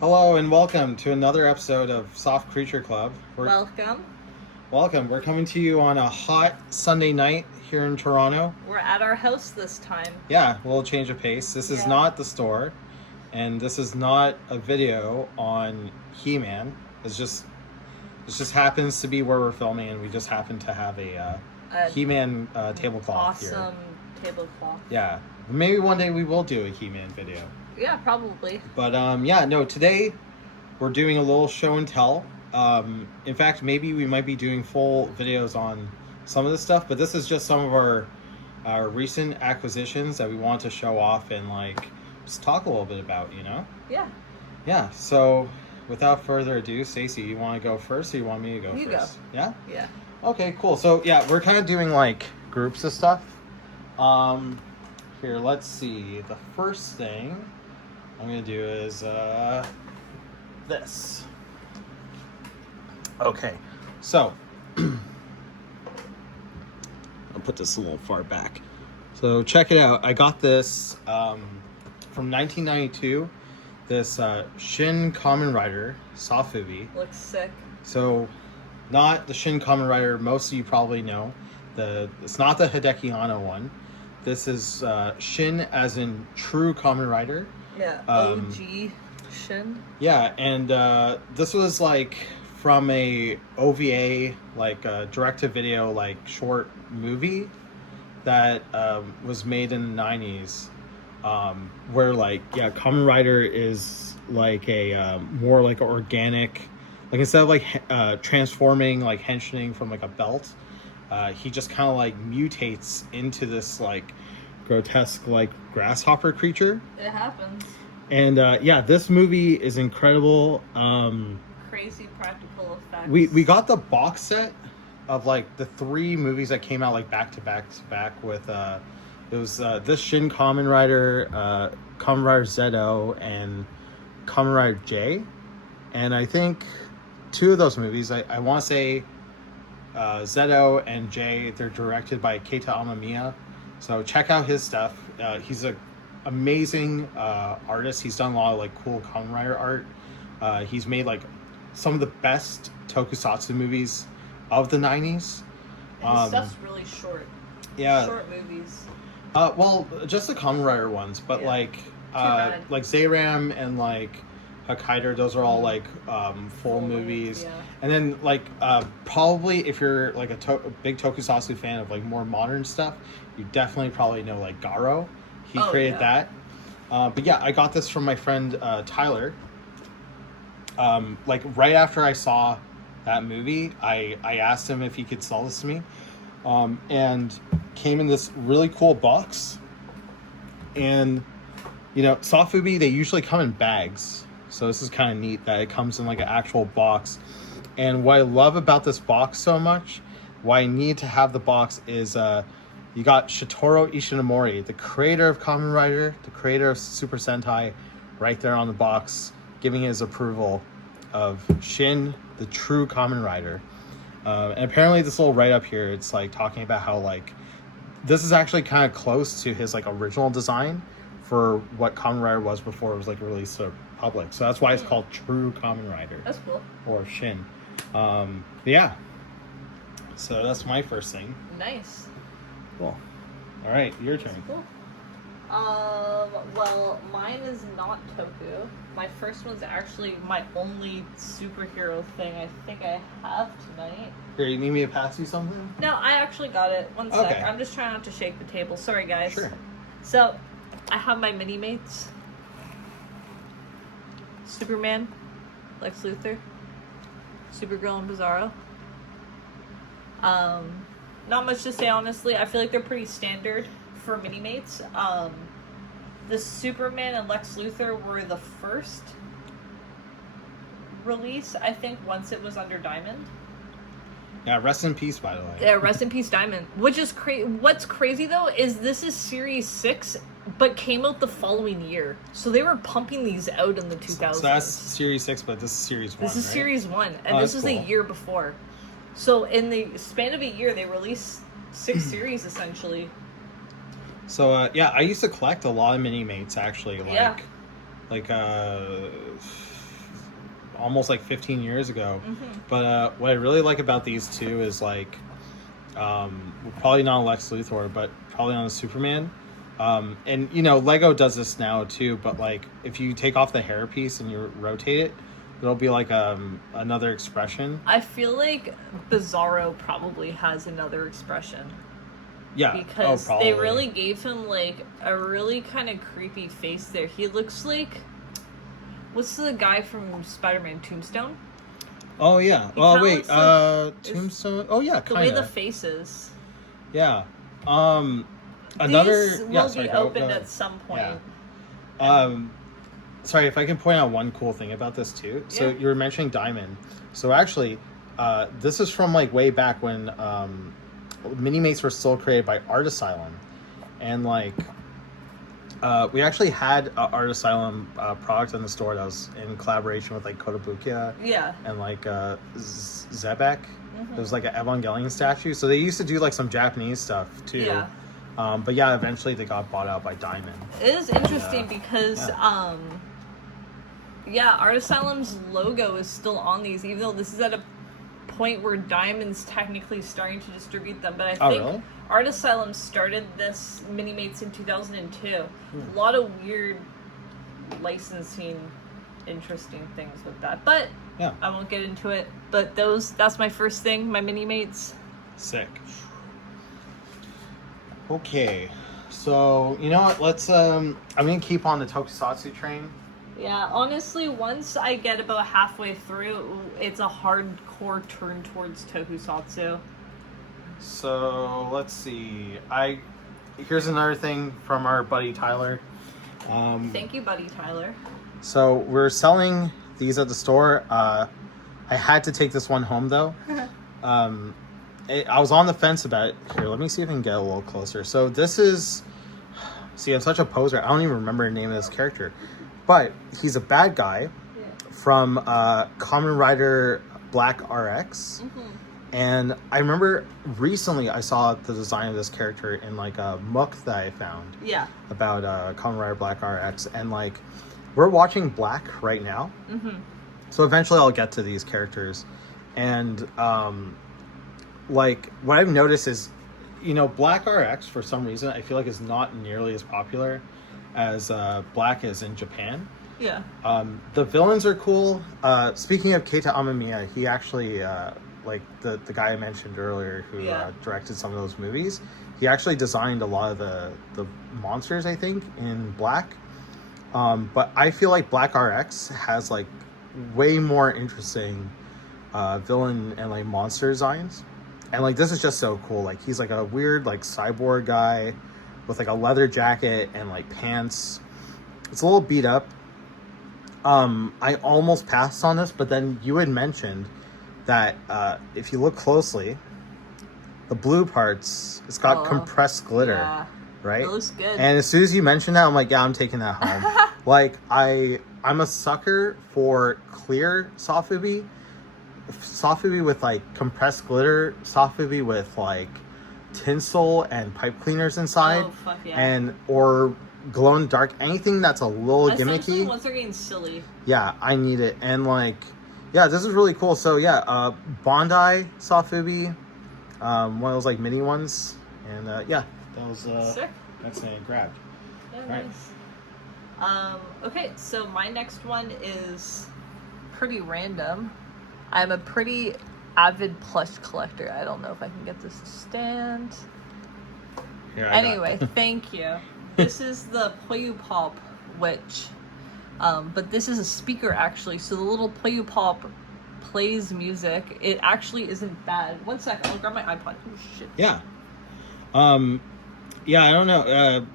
Hello and welcome to another episode of Soft Creature Club. Welcome. Welcome. We're coming to you on a hot Sunday night here in Toronto. We're at our house this time. Yeah, a little change of pace. This is not the store, and this is not a video on He-Man. This just happens to be where we're filming, and we just happen to have a He-Man tablecloth here. Awesome tablecloth. Yeah, maybe one day we will do a He-Man video. Yeah, probably. But today we're doing a little show and tell. In fact, maybe we might be doing full videos on some of this stuff, but this is just some of our recent acquisitions that we want to show off and just talk a little bit about, Yeah. Yeah, so without further ado, Stacey, you want to go first or you want me to go You first? go. Yeah? Yeah. Okay, cool. So yeah, we're kind of doing groups of stuff. Here, let's see. The first thing I'm gonna do is this. Okay, so I'll put this a little far back. So check it out. I got this from 1992. This Shin Kamen Rider Sofubi. Looks sick. So, not the Shin Kamen Rider most of you probably know. It's not the Hideki Anno one. This is Shin as in True Kamen Rider. Yeah. OG Shin. Yeah, and this was from a OVA, a direct-to-video short movie that was made in the 90s, where Kamen Rider is a more organic, instead of transforming henching from a belt, he just kind of mutates into this grotesque grasshopper creature. It happens. And this movie is incredible. Crazy practical effects. We got the box set of the three movies that came out back to back with it was this Shin Kamen Rider, Kamen Rider Zedo, and Kamen Rider J. And I think two of those movies, I want to say Zedo and J, they're directed by Keita Amamiya. So check out his stuff. He's an amazing artist. He's done a lot of cool Kamen Rider art. He's made some of the best tokusatsu movies of the 90s. His stuff's really short. Yeah. Short movies. Well, just the Kamen Rider ones, but Zayram and Hokkaido, those are all full movies. Yeah. And then probably if you're a big tokusatsu fan of more modern stuff, you definitely probably know Garo. He created that. But yeah, I got this from my friend Tyler. Right after I saw that movie, I asked him if he could sell this to me, and came in this really cool box. And Sofubi, they usually come in bags, so this is kind of neat that it comes in an actual box. And what I love about this box so much, why I need to have the box, is you got Shitoro Ishinomori, the creator of Kamen Rider, the creator of Super Sentai, right there on the box, giving his approval of Shin, the true Kamen Rider. And apparently this little write-up here, it's talking about how this is actually kind of close to his original design for what Kamen Rider was before it was released to the public. So that's why it's called True Kamen Rider. That's cool. Or Shin. Yeah. So that's my first thing. Nice. Cool. All right, your turn. Cool. Well, mine is not Toku. My first one's actually my only superhero thing I think I have tonight. Here, you need me to pass you something? No, I actually got it. One sec. Okay. I'm just trying not to shake the table. Sorry, guys. Sure. So, I have my mini-mates. Superman, Lex Luthor, Supergirl, and Bizarro. Not much to say, honestly. I feel like they're pretty standard for mini-mates. The Superman and Lex Luthor were the first release, I think, once it was under Diamond. Yeah, rest in peace, by the way. Yeah, rest in peace, Diamond. Which is what's crazy, though, is this is Series 6, but came out the following year. So they were pumping these out in the 2000s. So that's Series 6, but this is Series 1, This is right? Series 1, and this is cool. a year before. So in the span of a year, they released 6 series, essentially. So, I used to collect a lot of mini-mates, actually. Yeah. almost like 15 years ago. Mm-hmm. But what I really like about these two is like, probably not a Lex Luthor, but probably on a Superman. And you know, Lego does this now too. But like, if you take off the hairpiece and you rotate it, it'll be like another expression. I feel like Bizarro probably has another expression. Yeah, Because probably. they really gave him like a really kind of creepy face there. He looks like, what's the guy from Spider-Man Tombstone? Oh yeah. He Oh kinda wait. looks like- Tombstone. Oh yeah. The Kinda. way the face is. Yeah. Another. These will Yeah. Sorry. be Go opened ahead. at some point. Yeah. Sorry, if I can point out one cool thing about this too. So Yeah. you were mentioning Diamond. So actually, this is from like way back when Mini-Mates were still created by Art Asylum, and like we actually had a Art Asylum product in the store that was in collaboration with like Kotobukiya Yeah. and like Zebek. Mhm. There was like an Evangelion statue. So they used to do like some Japanese stuff too. Yeah. But yeah, eventually they got bought out by Diamond. It is interesting Yeah. because, Art Asylum's logo is still on these, even though this is at a point where Diamond's technically starting to distribute them. But I Oh, think really? Art Asylum started this Mini-Mates in 2002. Hmm. A lot of weird licensing, interesting things with that. But Yeah. I won't get into it. But that's my first thing, my Mini-Mates. Sick. Okay. So, you know what? Let's I'm going to keep on the Tokusatsu train. Yeah, honestly, once I get about halfway through, it's a hardcore turn towards Tokusatsu. So, let's see. Here's another thing from our buddy Tyler. Thank you, buddy Tyler. So, we're selling these at the store. I had to take this one home though. I was on the fence about it. Here, let me see if I can get a little closer. So this is... See, I'm such a poser. I don't even remember the name of this character. But he's a bad guy from Kamen Rider Black RX. And I remember recently I saw the design of this character in like a MOOC that I found Yeah. about Kamen Rider Black RX. And like, we're watching Black right now. So eventually I'll get to these characters. And like, what I've noticed is, you know, Black RX, for some reason, I feel like is not nearly as popular as Black is in Japan. Yeah. The villains are cool. Speaking of Keita Amamiya, he actually, like the guy I mentioned earlier who Yeah. directed some of those movies, he actually designed a lot of the monsters, I think, in Black. But I feel like Black RX has like way more interesting villain and like monster designs. And like, this is just so cool. Like, he's like a weird like cyborg guy with like a leather jacket and like pants. It's a little beat up. I almost passed on this, but then you had mentioned that if you look closely, the blue parts, it's got compressed glitter, Yeah. right? It looks good. And as soon as you mentioned that, I'm like, yeah, I'm taking that home. Like, I'm a sucker for clear Sofubi with like compressed glitter, Sofubi with like tinsel and pipe cleaners inside, Oh, fuck yeah. and or glow in the dark, anything that's a little Essentially, gimmicky. once they're getting silly. Yeah, I need it. And like, yeah, this is really cool. So yeah, Bondi Sofubi, one of those like mini ones, and yeah, that was Sick. that's a grab. Yeah, Right. nice. Okay, so my next one is pretty random. I'm a pretty avid plush collector. I don't know if I can get this to stand. Here, I got it. Anyway, thank you. This is the Puyo Pop Witch. But this is a speaker actually, so the little Puyo Pop plays music. It actually isn't bad. One sec, I'll grab my iPod. Oh shit. Yeah. Yeah, I don't know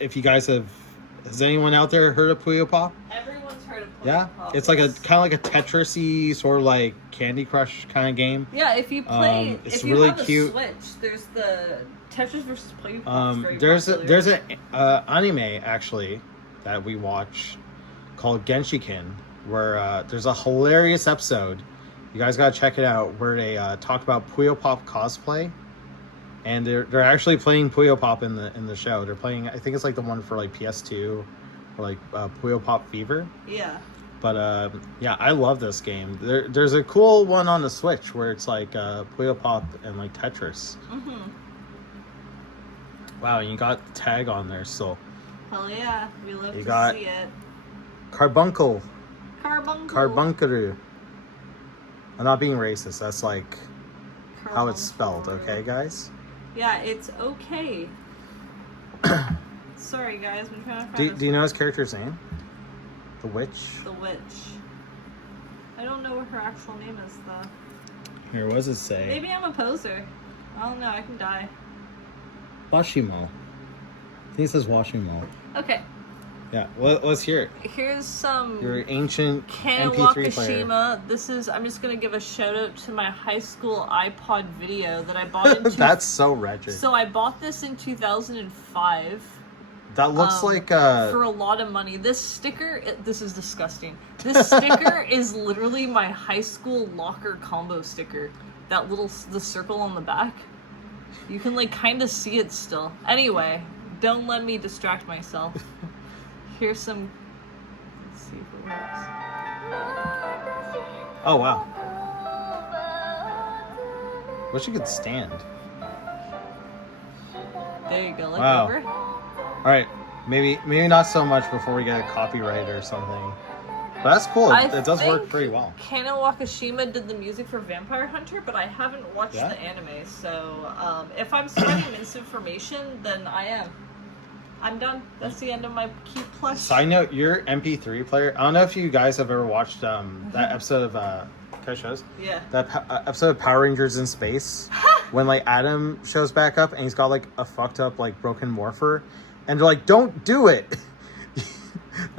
if you guys has anyone out there heard of Puyo Pop? Everyone's heard of Puyo Yeah, Pop. it's like a kind of like a Tetris-y sort of like Candy Crush kind of game. Yeah, if you play, it's if you really have cute. a Switch, there's the Tetris versus Puyo Pop. There's an anime actually that we watch called Genshiken, where there's a hilarious episode. You guys gotta check it out, where they talk about Puyo Pop cosplay, and they're actually playing Puyo Pop in the show. They're playing, I think it's like the one for like PS2 or like Puyo Pop Fever. Yeah. But yeah, I love this game. There's a cool one on the Switch where it's like Puyo Pop and like Tetris. Mm-hmm. Wow, you got Tag on there still. Hell yeah, we love You to got- see it. Carbuncle. Carbuncle. Carbuncle. I'm not being racist. That's like how it's spelled, Carbuncle. okay, guys? Yeah, it's okay. Sorry, guys, I'm trying to find Do you know his character's name? The Witch? the witch. I don't know what her actual name is, though. Here, what does it say? Maybe I'm a poser. I don't know, I can die. Washimo. I think it says Washimo. Okay, Yeah, let's hear it. here's some Your ancient Kana MP3 player. Wakashima. This is, I'm just gonna give a shout out to my high school iPod video that I bought in That's so wretched. So I bought this in 2005. That looks like For a lot of money. This sticker, this is disgusting. This sticker is literally my high school locker combo sticker. That little, the circle on the back. You can like kind of see it still. Anyway, don't let me distract myself. Here's some, let's see if it works. Oh wow. Wish you could stand. There you go, look Wow. over. All right, maybe not so much before we get a copyright or something. But that's cool. It does work pretty well. Kana Wakashima did the music for Vampire Hunter, but I haven't watched Yeah? the anime. So if I'm spreading misinformation, then I am. I'm done. That's the end of my cute plush. Side note, your MP3 player. I don't know if you guys have ever watched that episode of can I show this? Yeah. That episode of Power Rangers in Space when like Adam shows back up and he's got like a fucked up like broken morpher, and they're like, "Don't do it."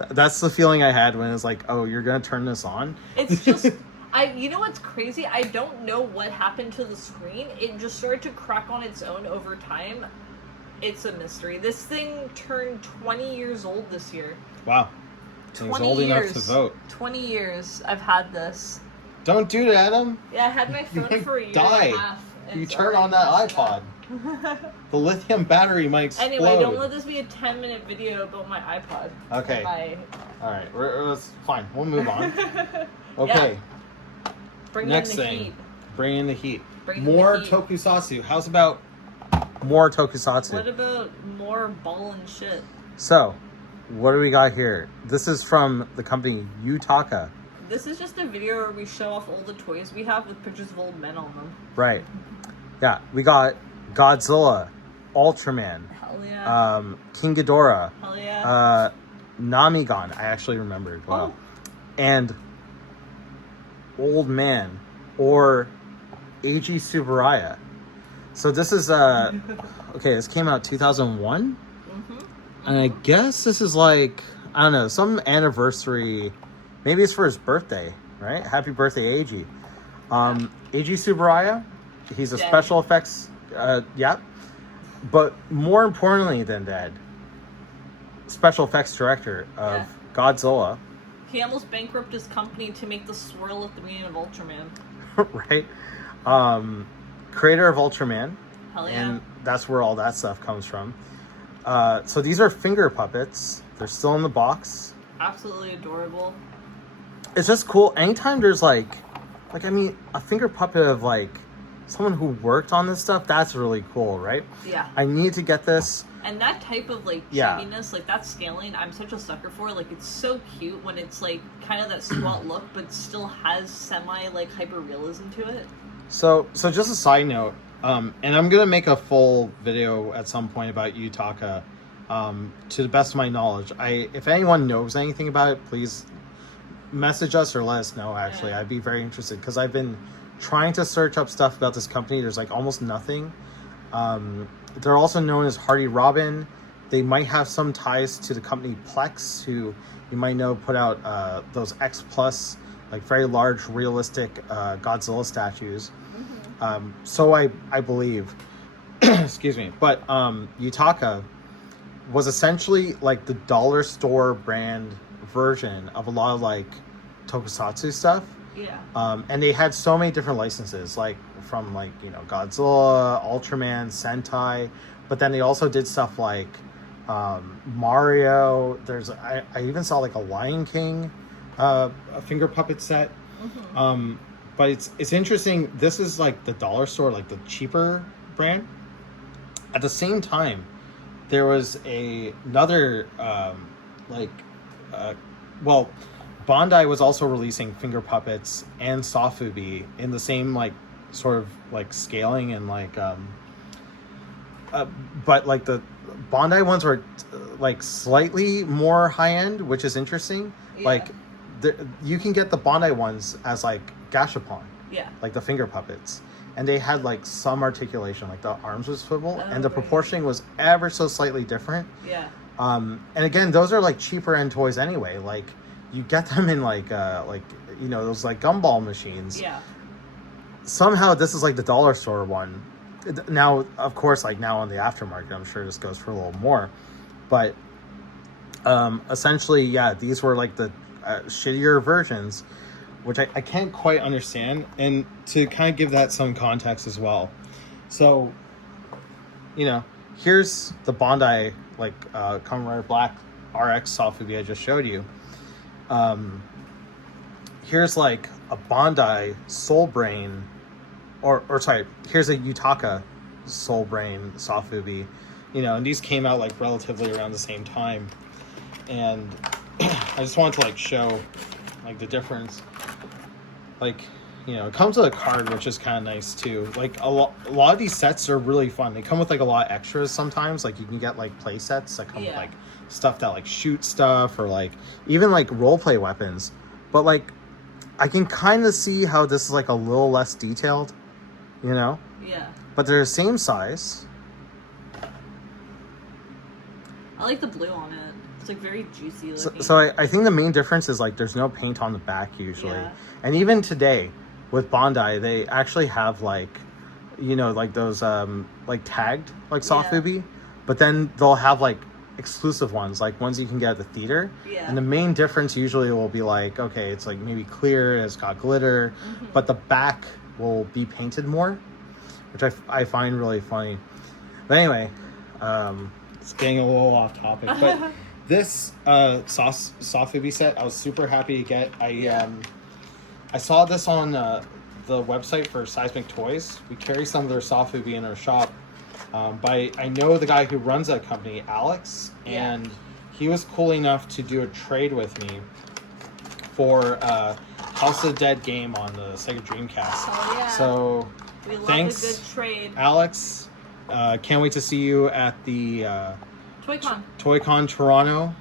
That's the feeling I had when it was like, "Oh, you're gonna turn this on." It's just, you know what's crazy? I don't know what happened to the screen. It just started to crack on its own over time. It's a mystery. This thing turned 20 years old this year. Wow. He was 20 old years. enough to vote. 20 years I've had this. Don't do that, Adam. Yeah, I had my phone might for a year die. and a half. and You it's turn on already that messed iPod. up. The lithium battery might explode. Anyway, don't let this be a 10-minute video about my iPod. Okay. My... All right, it's fine. We'll move on. Okay. Bring Next in the thing. heat. Bring in the heat. Bring in More the heat. tokusatsu. How's about more tokusatsu? What about more ball and shit? So, what do we got here? This is from the company Yutaka. This is just a video where we show off all the toys we have with pictures of old men on them. Right. Yeah, we got Godzilla, Ultraman, Hell yeah. King Ghidorah, Hell yeah. Namigon, I actually remembered. Wow. And Old Man, or Eiji Tsuburaya. So this is, okay, this came out 2001? And I guess this is like, I don't know, some anniversary. Maybe it's for his birthday, right? Happy birthday, Eiji. Eiji Tsuburaya, he's a Dead. special effects, yeah. But more importantly than that, special effects director of Yeah. Godzilla, He almost bankrupted his company to make the swirl at the beginning of Ultraman. right? Creator of Ultraman, Hell yeah. and that's where all that stuff comes from. So these are finger puppets. They're still in the box. Absolutely adorable. It's just cool. Anytime there's like I mean, a finger puppet of like someone who worked on this stuff, that's really cool, right? Yeah. I need to get this. And that type of like Yeah. chibbiness, like that scaling, I'm such a sucker for. Like it's so cute when it's like kind of that squat look, but still has semi like hyper realism to it. So just a side note, and I'm gonna make a full video at some point about Yutaka. To the best of my knowledge, if anyone knows anything about it, please message us or let us know. Actually, Yeah. I'd be very interested because I've been trying to search up stuff about this company. There's like almost nothing. They're also known as Hardy Robin. They might have some ties to the company Plex, who you might know put out those X Plus, like very large, realistic Godzilla statues. So I believe. Excuse me. But Yutaka was essentially like the dollar store brand version of a lot of like tokusatsu stuff. Yeah. And they had so many different licenses, like from like, you know, Godzilla, Ultraman, Sentai, but then they also did stuff like Mario. I even saw like a Lion King a finger puppet set. But it's interesting. This is like the dollar store, like the cheaper brand. At the same time, there was another well, Bandai was also releasing finger puppets and Sofubi in the same like sort of like scaling and like but like the Bandai ones were like slightly more high end, which is interesting. Yeah. Like you can get the Bandai ones as like gashapon, Yeah. like the finger puppets, and they had like some articulation, like the arms would swivel, and the right. proportioning was ever so slightly different. Yeah. And again, those are like cheaper end toys anyway. Like you get them in like you know, those like gumball machines. Yeah. Somehow this is like the dollar store one. Now, of course, like now on the aftermarket, I'm sure this goes for a little more, but essentially, yeah, these were like the shittier versions, which I can't quite understand. And to kind of give that some context as well, so you know, here's the Bandai like Kamen Rider Black RX Sofubi I just showed you. Here's like a Bandai Soul Brain, or sorry, here's a Yutaka Soul Brain Sofubi, you know, and these came out like relatively around the same time, and I just wanted to like show like the difference. Like, you know, it comes with a card, which is kind of nice too. Like a lot of these sets are really fun. They come with like a lot of extras sometimes. Like you can get like play sets that come with like stuff that like shoot stuff, or like even like role play weapons. But like I can kind of see how this is like a little less detailed, you know? Yeah. But they're the same size. I like the blue on it. It's like very juicy looking. So I think the main difference is like there's no paint on the back usually. Yeah. And even today with Bandai, they actually have like, you know, like those like tagged like Sofubi, but then they'll have like exclusive ones, like ones you can get at the theater. Yeah. And the main difference usually will be like, okay, it's like maybe clear, it's got glitter, but the back will be painted more, which I find really funny. But anyway, it's getting a little off topic, but this Sofubi set I was super happy to get. I saw this on the website for Seismic Toys. We carry some of their Sofubi in our shop. But I know the guy who runs that company, Alex, and he was cool enough to do a trade with me for House of the Dead game on the Sega Dreamcast. Oh, yeah. So we love thanks, a good trade. Alex. Can't wait to see you at the Toy-Con Toronto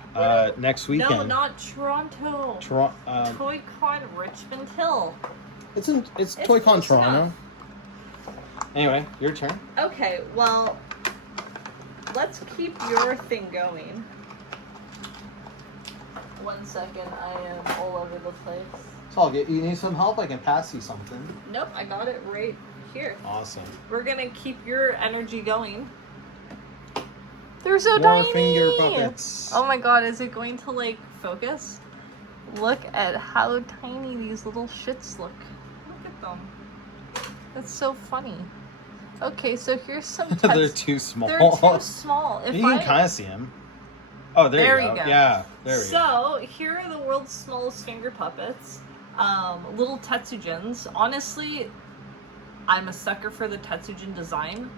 next weekend. No, not Toronto. Toy-Con Richmond Hill. It's Toy-Con Toronto. Anyway, your turn. Okay, well, let's keep your thing going. 1 second, I am all over the place. So I'll get you. Need some help? I can pass you something. Nope, I got it right here. Awesome. We're gonna keep your energy going. They're so More tiny. finger puppets. Oh my god, is it going to like focus? Look at how tiny these little shits look. Look at them. That's so funny. Okay, so here's some text. They're too small. They're too small. You can kind of see them. Oh, there you go. Yeah, there we go. So, here are the world's smallest finger puppets. Little Tetsujins. Honestly, I'm a sucker for the Tetsujin design.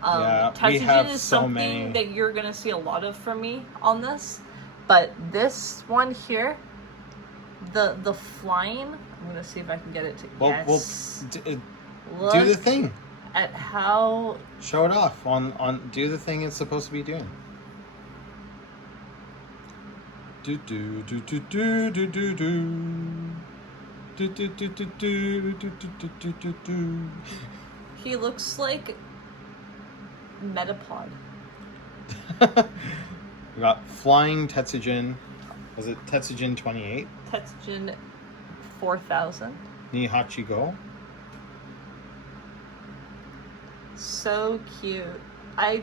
Tetsujin is something that you're going to see a lot of from me on this. But this one here, the flying, I'm going to see if I can get it to... Do the thing. At how... Show it off. Do the thing it's supposed to be doing. Do do do do do do do do. Do do do do do do do do do do. He looks like Metapod. We got Flying Tetsujin. Was it Tetsujin 28? Tetsujin 4000. Nihachi Go. So cute. I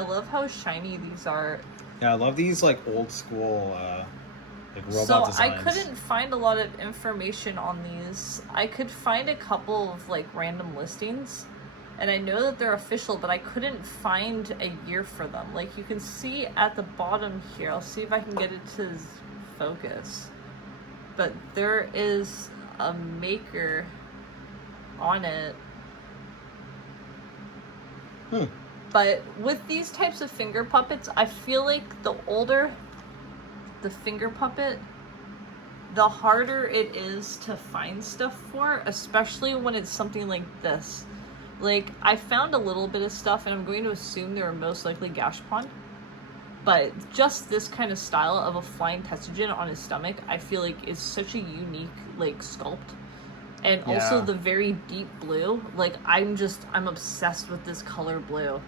love how shiny these are. Yeah, I love these like old school like robot so designs. I couldn't find a lot of information on these. I could find a couple of like random listings, and I know that they're official, but I couldn't find a year for them. Like you can see at the bottom here, I'll see if I can get it to focus. but there is a maker on it. But with these types of finger puppets, I feel like the older the finger puppet, the harder it is to find stuff for, especially when it's something like this. Like, I found a little bit of stuff, and I'm going to assume they were most likely Gashapon. But just this kind of style of a flying Tetsugen on his stomach, I feel like is such a unique, like, sculpt. And also the very deep blue. Like, I'm obsessed with this color blue.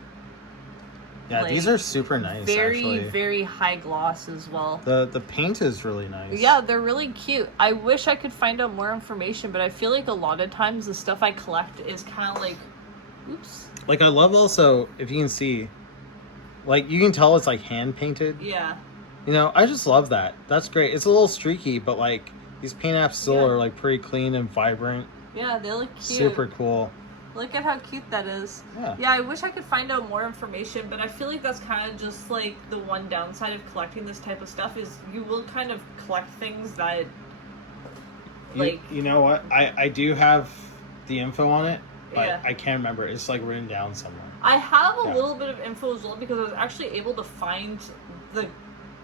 Yeah, like, these are super nice, very, very high gloss as well. The paint is really nice. Yeah, they're really cute. I wish I could find out more information, but I feel like a lot of times the stuff I collect is kind of like, oops. Like, I love also, if you can see, like, you can tell it's, like, hand-painted. Yeah. You know, I just love that. That's great. It's a little streaky, but, like, these paint apps still are, like, pretty clean and vibrant. Yeah, they look cute. Super cool. Look at how cute that is. Yeah, I wish I could find out more information, but I feel like that's kind of just, like, the one downside of collecting this type of stuff is you will kind of collect things that, like... You know what? I do have the info on it, but yeah. I can't remember. It's, like, written down somewhere. I have a little bit of info as well because I was actually able to find the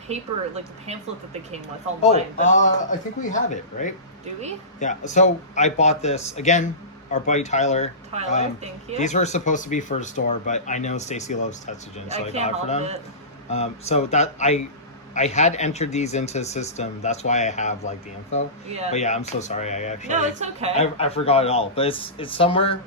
paper, like, the pamphlet that they came with online. I think we have it, right? Do we? Yeah, so I bought this, again... Our buddy Tyler. Thank you. These were supposed to be for the store, but I know Stacy loves Tetsugen, so I got it for them. So that I had entered these into the system. That's why I have like the info. Yeah. But yeah, I'm so sorry. No, it's okay. I forgot it all, but it's somewhere.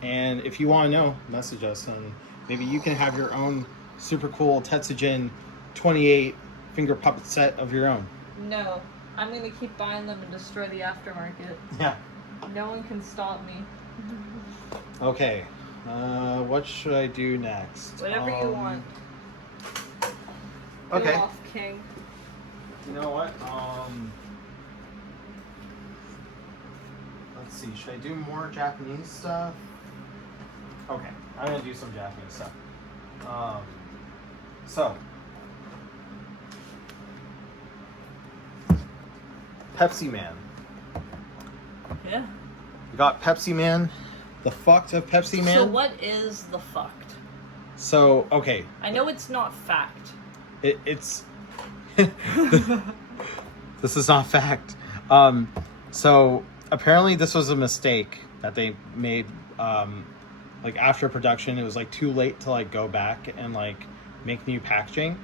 And if you want to know, message us, and maybe you can have your own super cool Tetsugen 28 finger puppet set of your own. No, I'm gonna keep buying them and destroy the aftermarket. Yeah. No one can stop me. Okay, what should I do next? Whatever you want. Okay. Go off, King. You know what? Let's see. Should I do more Japanese stuff? Okay, I'm gonna do some Japanese stuff. So, Pepsi Man. Yeah. We got Pepsi Man, the fucked of Pepsi Man. So what is the fucked? So, okay. I know it's not fact. It's... This is not fact. So, apparently this was a mistake that they made, like, after production. It was, like, too late to, like, go back and, like, make new packaging.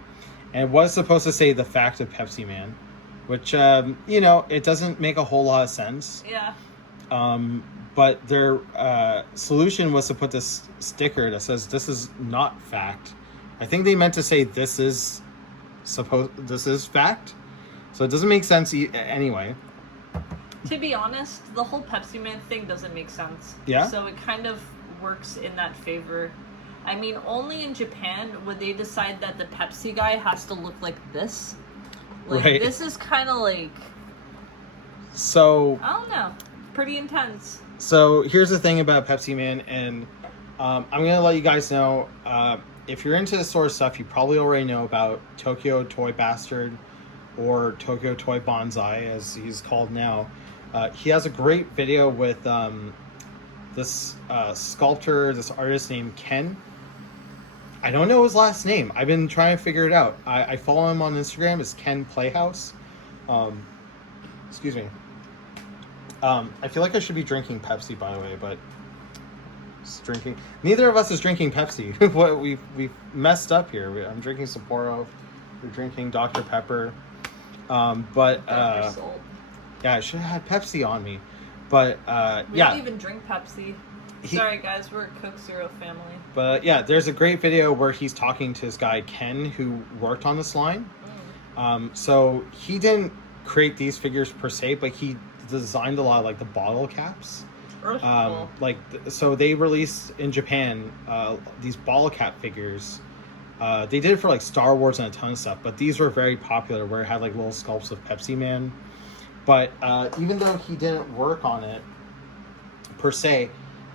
And it was supposed to say the fact of Pepsi Man, which, you know, it doesn't make a whole lot of sense. Yeah. But their solution was to put this sticker that says this is not fact. I think they meant to say this is fact. So it doesn't make sense anyway. To be honest, the whole Pepsi Man thing doesn't make sense. Yeah? So it kind of works in that favor. I mean, only in Japan would they decide that the Pepsi guy has to look like this. Like, right. This is kind of like... So... I don't know. Pretty intense. So here's the thing about Pepsi Man, and I'm going to let you guys know, if you're into this sort of stuff, you probably already know about Tokyo Toy Bastard, or Tokyo Toy Bonsai, as he's called now. He has a great video with this sculptor, this artist named Ken. I don't know his last name. I've been trying to figure it out. I follow him on Instagram. It's Ken Playhouse. Excuse me. I feel like I should be drinking Pepsi, by the way, but just drinking. Neither of us is drinking Pepsi. What we messed up here. I'm drinking Sapporo. We're drinking Dr. Pepper. But yeah, I should have had Pepsi on me. But we don't even drink Pepsi. Sorry, guys, we're a Coke Zero family. But yeah, there's a great video where he's talking to this guy Ken who worked on this line. So he didn't create these figures per se, but he designed a lot of like the bottle caps. Cool. Like so they released in Japan these bottle cap figures. They did it for like Star Wars and a ton of stuff, but these were very popular where it had like little sculpts of Pepsi Man. But even though he didn't work on it per se,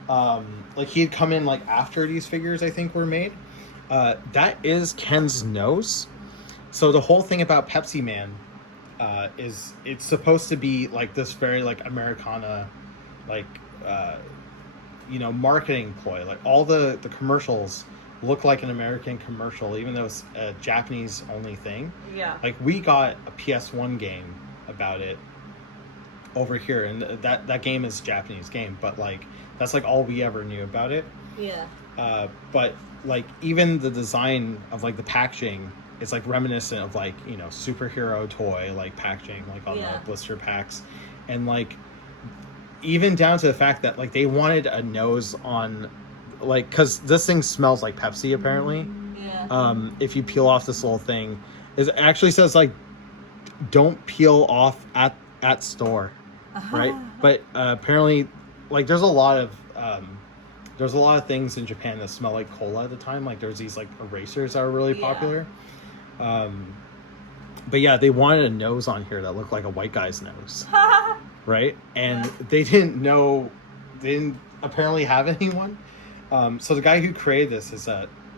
like he had come in like after these figures I think were made. That is Ken's nose. So the whole thing about Pepsi Man, is it's supposed to be like this very like Americana, like marketing ploy. Like all the commercials look like an American commercial, even though it's a Japanese only thing. Yeah. Like we got a PS1 game about it over here, and that game is a Japanese game, but like that's like all we ever knew about it. Yeah. But like even the design of like the packaging is like reminiscent of like superhero toy like packaging like on the blister packs, and like even down to the fact that like they wanted a nose on, like, because this thing smells like Pepsi apparently. Yeah. If you peel off this little thing, it actually says like don't peel off at store, right? But apparently like there's a lot of things in Japan that smell like cola at the time. Like there's these like erasers that are really popular. But yeah, they wanted a nose on here that looked like a white guy's nose. Right? And they didn't apparently have anyone. So the guy who created this is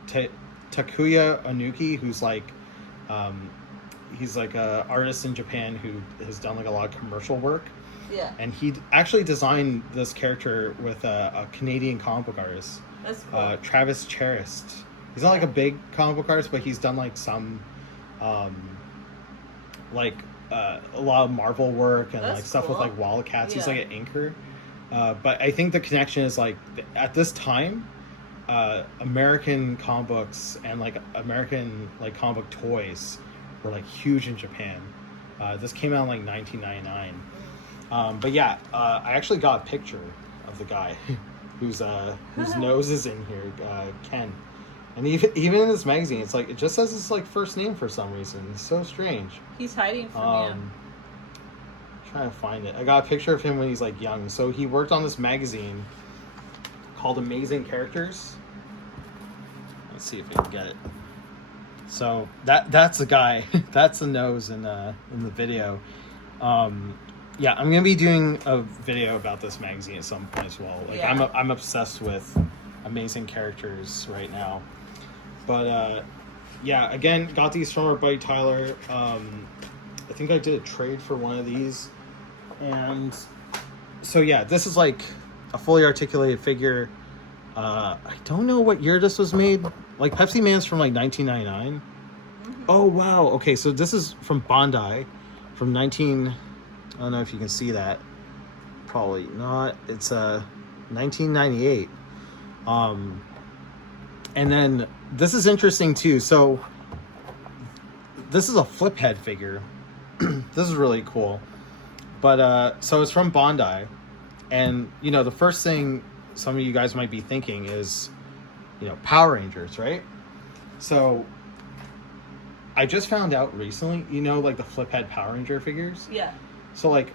Takuya Onuki, who's like he's like a artist in Japan who has done like a lot of commercial work. Yeah. And he actually designed this character with a Canadian comic book artist. That's cool. Travis Charest. He's not like a big comic book artist, but he's done like some a lot of Marvel work and like stuff with like Wildcats. He's like an inker. But I think the connection is like at this time, American comic books and like American like comic book toys were like huge in Japan. This came out in like 1999. But yeah, I actually got a picture of the guy whose nose is in here, Ken. And even in this magazine, it's like it just says his like first name for some reason. It's so strange. He's hiding from you. Trying to find it. I got a picture of him when he's like young. So he worked on this magazine called Amazing Characters. Let's see if we can get it. So that's the guy. That's the nose in the video. Yeah, I'm gonna be doing a video about this magazine at some point as well. Like I'm obsessed with Amazing Characters right now. But yeah, again, got these from our buddy Tyler. I think I did a trade for one of these. And so yeah, this is like a fully articulated figure. I don't know what year this was made. Like Pepsi Man's from like 1999. Mm-hmm. Oh wow. Okay, so this is from Bandai from I don't know if you can see that. Probably not. It's 1998. And then this is interesting too. So this is a flip head figure. This is really cool. But so it's from Bandai, and the first thing some of you guys might be thinking is Power Rangers, right? So I just found out recently, like the flip head Power Ranger figures. Yeah. So like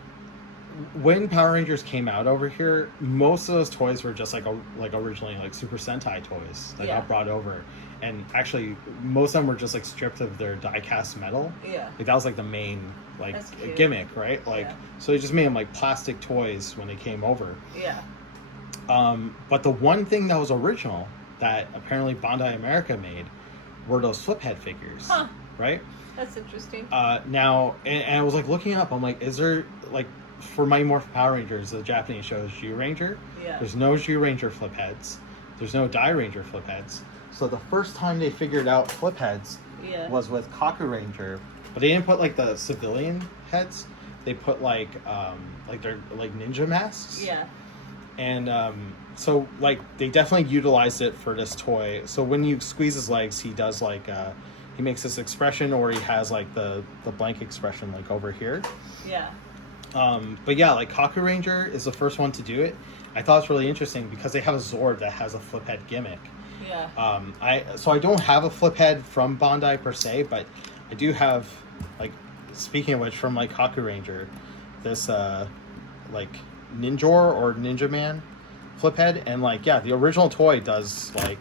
when Power Rangers came out over here, most of those toys were just like originally like Super Sentai toys that got brought over, and actually most of them were just like stripped of their die-cast metal. Yeah. Like that was like the main like gimmick, right? Like so they just made them like plastic toys when they came over. Yeah. But the one thing that was original that apparently Bandai America made were those flip head figures. Huh. Right? That's interesting. Now, and I was like looking up, I'm like, is there like for Mighty Morphin Power Rangers, the Japanese show is Zyuranger. Yeah. There's no Zyuranger flip heads. There's no Dairanger flip heads. So the first time they figured out flip heads was with Kaku Ranger, but they didn't put like the civilian heads. They put like their like ninja masks. Yeah. And so like they definitely utilized it for this toy. So when you squeeze his legs, he does like he makes this expression, or he has like the blank expression like over here. Yeah. But yeah, like Kaku Ranger is the first one to do it. I thought it's really interesting because they have a Zord that has a flip head gimmick. Yeah. I don't have a flip head from Bandai per se, but I do have, like, speaking of which, from like Kaku Ranger, this like Ninjor or Ninja Man flip head, and like the original toy does like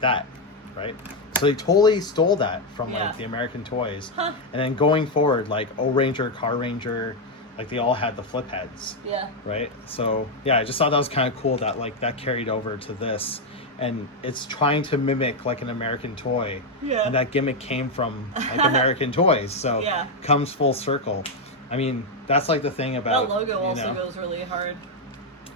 that, right? So they totally stole that from like the American toys. Huh. And then going forward, like O Ranger, Car Ranger, like they all had the flip heads, Yeah. right? So yeah, I just thought that was kind of cool that like that carried over to this, and it's trying to mimic like an American toy. Yeah. And that gimmick came from like American toys, so Yeah. comes full circle. I mean, that's like the thing about That logo you also know. goes really hard.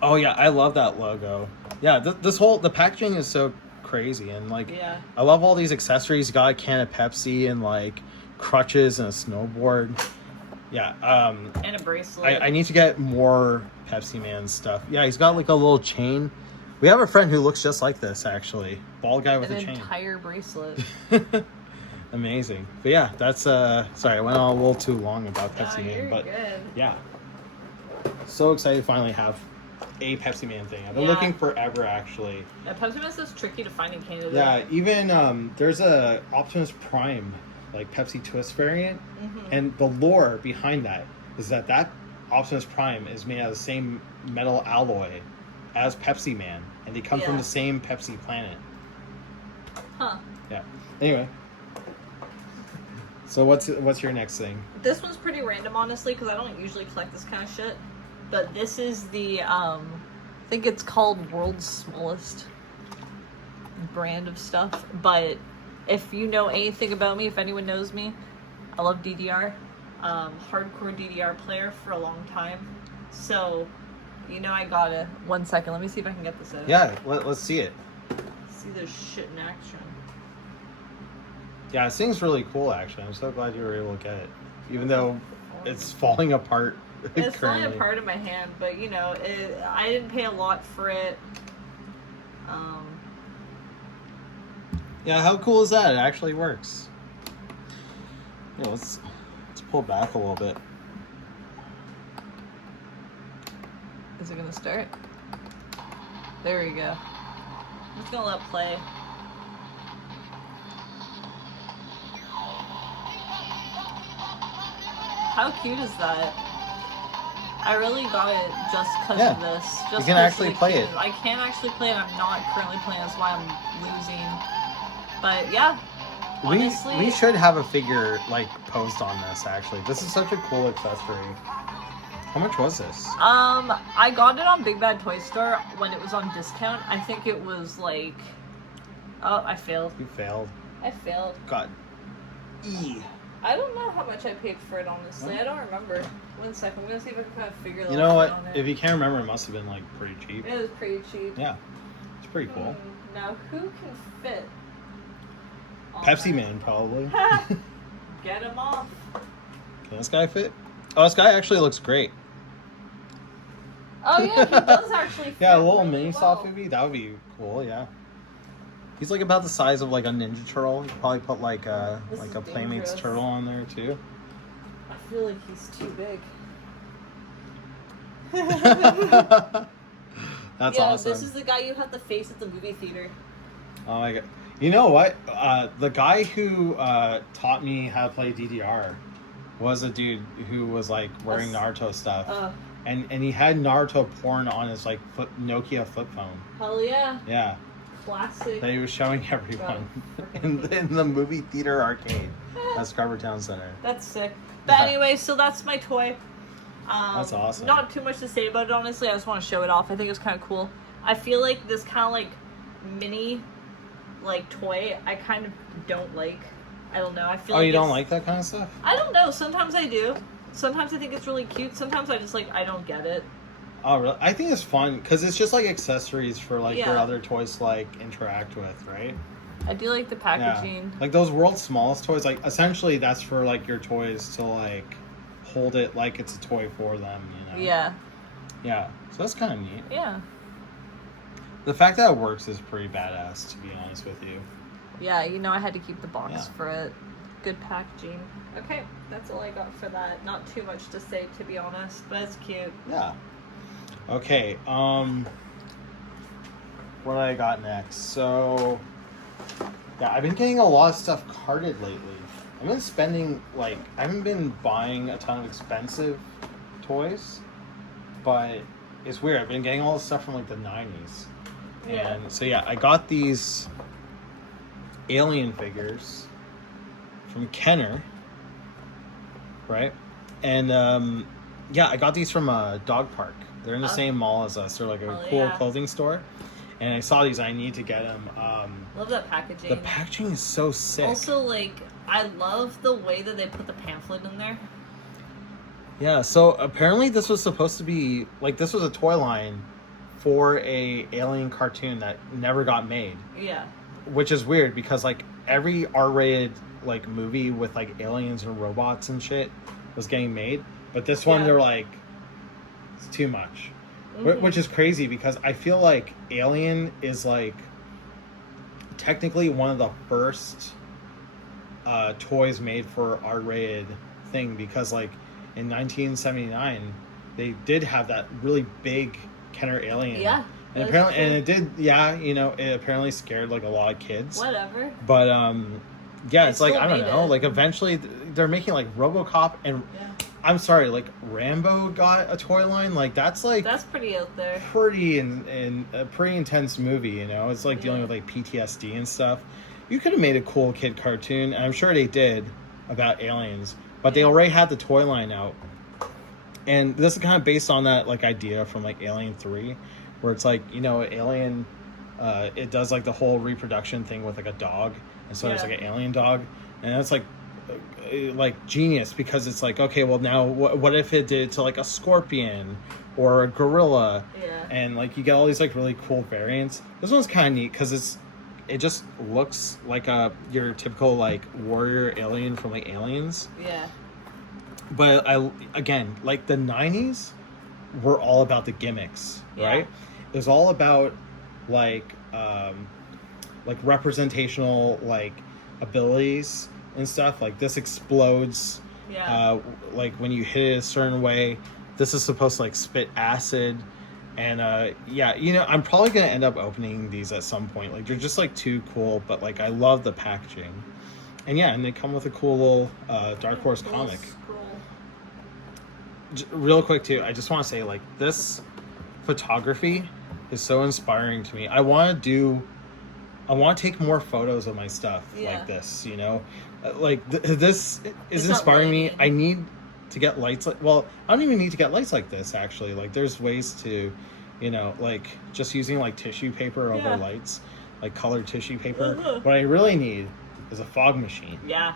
Oh yeah, I love that logo. Yeah, the packaging is so crazy, and like Yeah. I love all these accessories. Got a can of Pepsi and like crutches and a snowboard. Yeah, And a bracelet. I need to get more Pepsi Man stuff. Yeah, he's got like a little chain. We have a friend who looks just like this actually, bald guy with An a chain. entire bracelet. Amazing. But yeah, that's sorry, I went on a little too long about Pepsi Oh, Man, you're but good. yeah. So excited to finally have a Pepsi Man thing. I've been Yeah. looking forever actually. Yeah, Pepsi Man's is tricky to find in Canada. Yeah, even there's a Optimus Prime like Pepsi Twist variant, and the lore behind that is that Optimus Prime is made out of the same metal alloy as Pepsi Man, and they come from Yeah. the same Pepsi planet. Huh. Yeah. Anyway, so what's your next thing? This one's pretty random, honestly, because I don't usually collect this kind of shit. But this is the, I think it's called World's Smallest brand of stuff. But if you know anything about me, if anyone knows me, I love DDR. Hardcore DDR player for a long time. So, you know I gotta... 1 second, let me see if I can get this out. Yeah, let's see it. See this shit in action. Yeah, this thing's really cool actually. I'm so glad you were able to get it, even though it's falling apart. It's falling currently. apart in my hand, but you know, I didn't pay a lot for it. Yeah, how cool is that? It actually works. Yeah, let's pull back a little bit. Is it gonna start? There we go. I'm just gonna let it play. How cute is that? I really got it just because Yeah. of this. Just You can 'cause actually of the play it. cuteness. I can actually play it. I'm not currently playing. That's why I'm losing. But yeah, honestly, We should have a figure like post on this actually. This is such a cool accessory. How much was this? I got it on Big Bad Toy Store when it was on discount. I think it was like, oh, I failed. You failed. I failed. God. E. I don't know how much I paid for it, honestly. I don't remember. 1 second. I'm gonna see if I can kind of figure that out. You know what? on it. If you can't remember, it must have been like pretty cheap. It was pretty cheap. Yeah, it's pretty cool. Now, who can fit? on Pepsi that? Man probably. Get him off. Can this guy fit? Oh, this guy actually looks great. Oh yeah, he does actually fit. Yeah, a little really mini well. soft movie. That would be cool. Yeah. He's like about the size of like a Ninja Turtle. You probably put like a This like is a Playmates dangerous. turtle on there too. I feel like he's too big. That's yeah, awesome. this is the guy you have to face at the movie theater. Oh my god! You know what? The guy who taught me how to play DDR was a dude who was like wearing Naruto stuff, and he had Naruto porn on his like Nokia flip phone. Hell yeah. Yeah, Classic. that he was showing everyone Bro, in the movie theater arcade at Scarborough Town Center. That's sick. But anyway, so that's my toy. That's awesome. Not too much to say about it, honestly. I just want to show it off. I think it's kind of cool. I feel like this kind of like mini like toy I kind of don't like. I don't know. I feel Oh, like you don't it's- like that kind of stuff? I don't know. Sometimes I do. Sometimes I think it's really cute. Sometimes I just like I don't get it. Oh, really? I think it's fun because it's just like accessories for like your Yeah. other toys to like interact with, right? I do like the packaging. Like those world's smallest toys, like essentially that's for like your toys to like hold it like it's a toy for them, you know? Yeah. Yeah. So that's kind of neat. Yeah. The fact that it works is pretty badass, to be honest with you. Yeah, you know I had to keep the box Yeah. for it. Good packaging. Okay, that's all I got for that. Not too much to say, to be honest, but it's cute. Yeah. Okay. What I got next? So, yeah, I've been getting a lot of stuff carded lately. I've been spending like I haven't been buying a ton of expensive toys, but it's weird. I've been getting all this stuff from like the 90s. Yeah. And so yeah, I got these alien figures from Kenner, right? And Yeah, I got these from a dog park. They're in the Oh. same mall as us. They're like a Oh, cool yeah. clothing store. And I saw these. I need to get them. Love that packaging. The packaging is so sick. Also, like, I love the way that they put the pamphlet in there. Yeah, so apparently this was supposed to be like this was a toy line for a alien cartoon that never got made, Yeah. which is weird because like every R-rated like movie with like aliens and robots and shit was getting made, but this one Yeah. they're like it's too much. Mhm. Which is crazy because I feel like Alien is like technically one of the first toys made for R-rated thing because like in 1979 they did have that really big Kenner alien. Yeah, And that's apparently true. and it did it apparently scared like a lot of kids. Whatever. But yeah, They it's like still I don't made know, it. like eventually they're making like RoboCop and Yeah. I'm sorry, like Rambo got a toy line, like that's like That's pretty out there. pretty in a pretty intense movie, you know. It's like dealing Yeah. with like PTSD and stuff. You could have made a cool kid cartoon, and I'm sure they did about aliens, but they Yeah. already had the toy line out. And this is kind of based on that like idea from like Alien 3, where it's like, you know, Alien it does like the whole reproduction thing with like a dog, and so there's Yeah. like an alien dog, and it's like genius because it's like, okay, well now what if it did to like a scorpion or a gorilla, Yeah. and like you get all these like really cool variants. This one's kind of neat because it just looks like your typical like warrior alien from like Aliens, Yeah. but again, like the 90s were all about the gimmicks, Yeah. right? It was all about like representational like abilities and stuff. Like this explodes Yeah. like when you hit it a certain way. This is supposed to like spit acid, and yeah, you know, I'm probably gonna end up opening these at some point. Like they're just like too cool, but like I love the packaging, and yeah, and they come with a cool little Dark Horse Little comic. scroll. Real quick too, I just want to say like this photography is so inspiring to me. I want to take more photos of my stuff Yeah. like this, you know. This is It's not inspiring me. lighting. I need to get lights I don't even need to get lights like this actually. Like there's ways to, you know, like just using like tissue paper over Yeah. lights, like colored tissue paper. Uh-huh. What I really need is a fog machine. Yeah.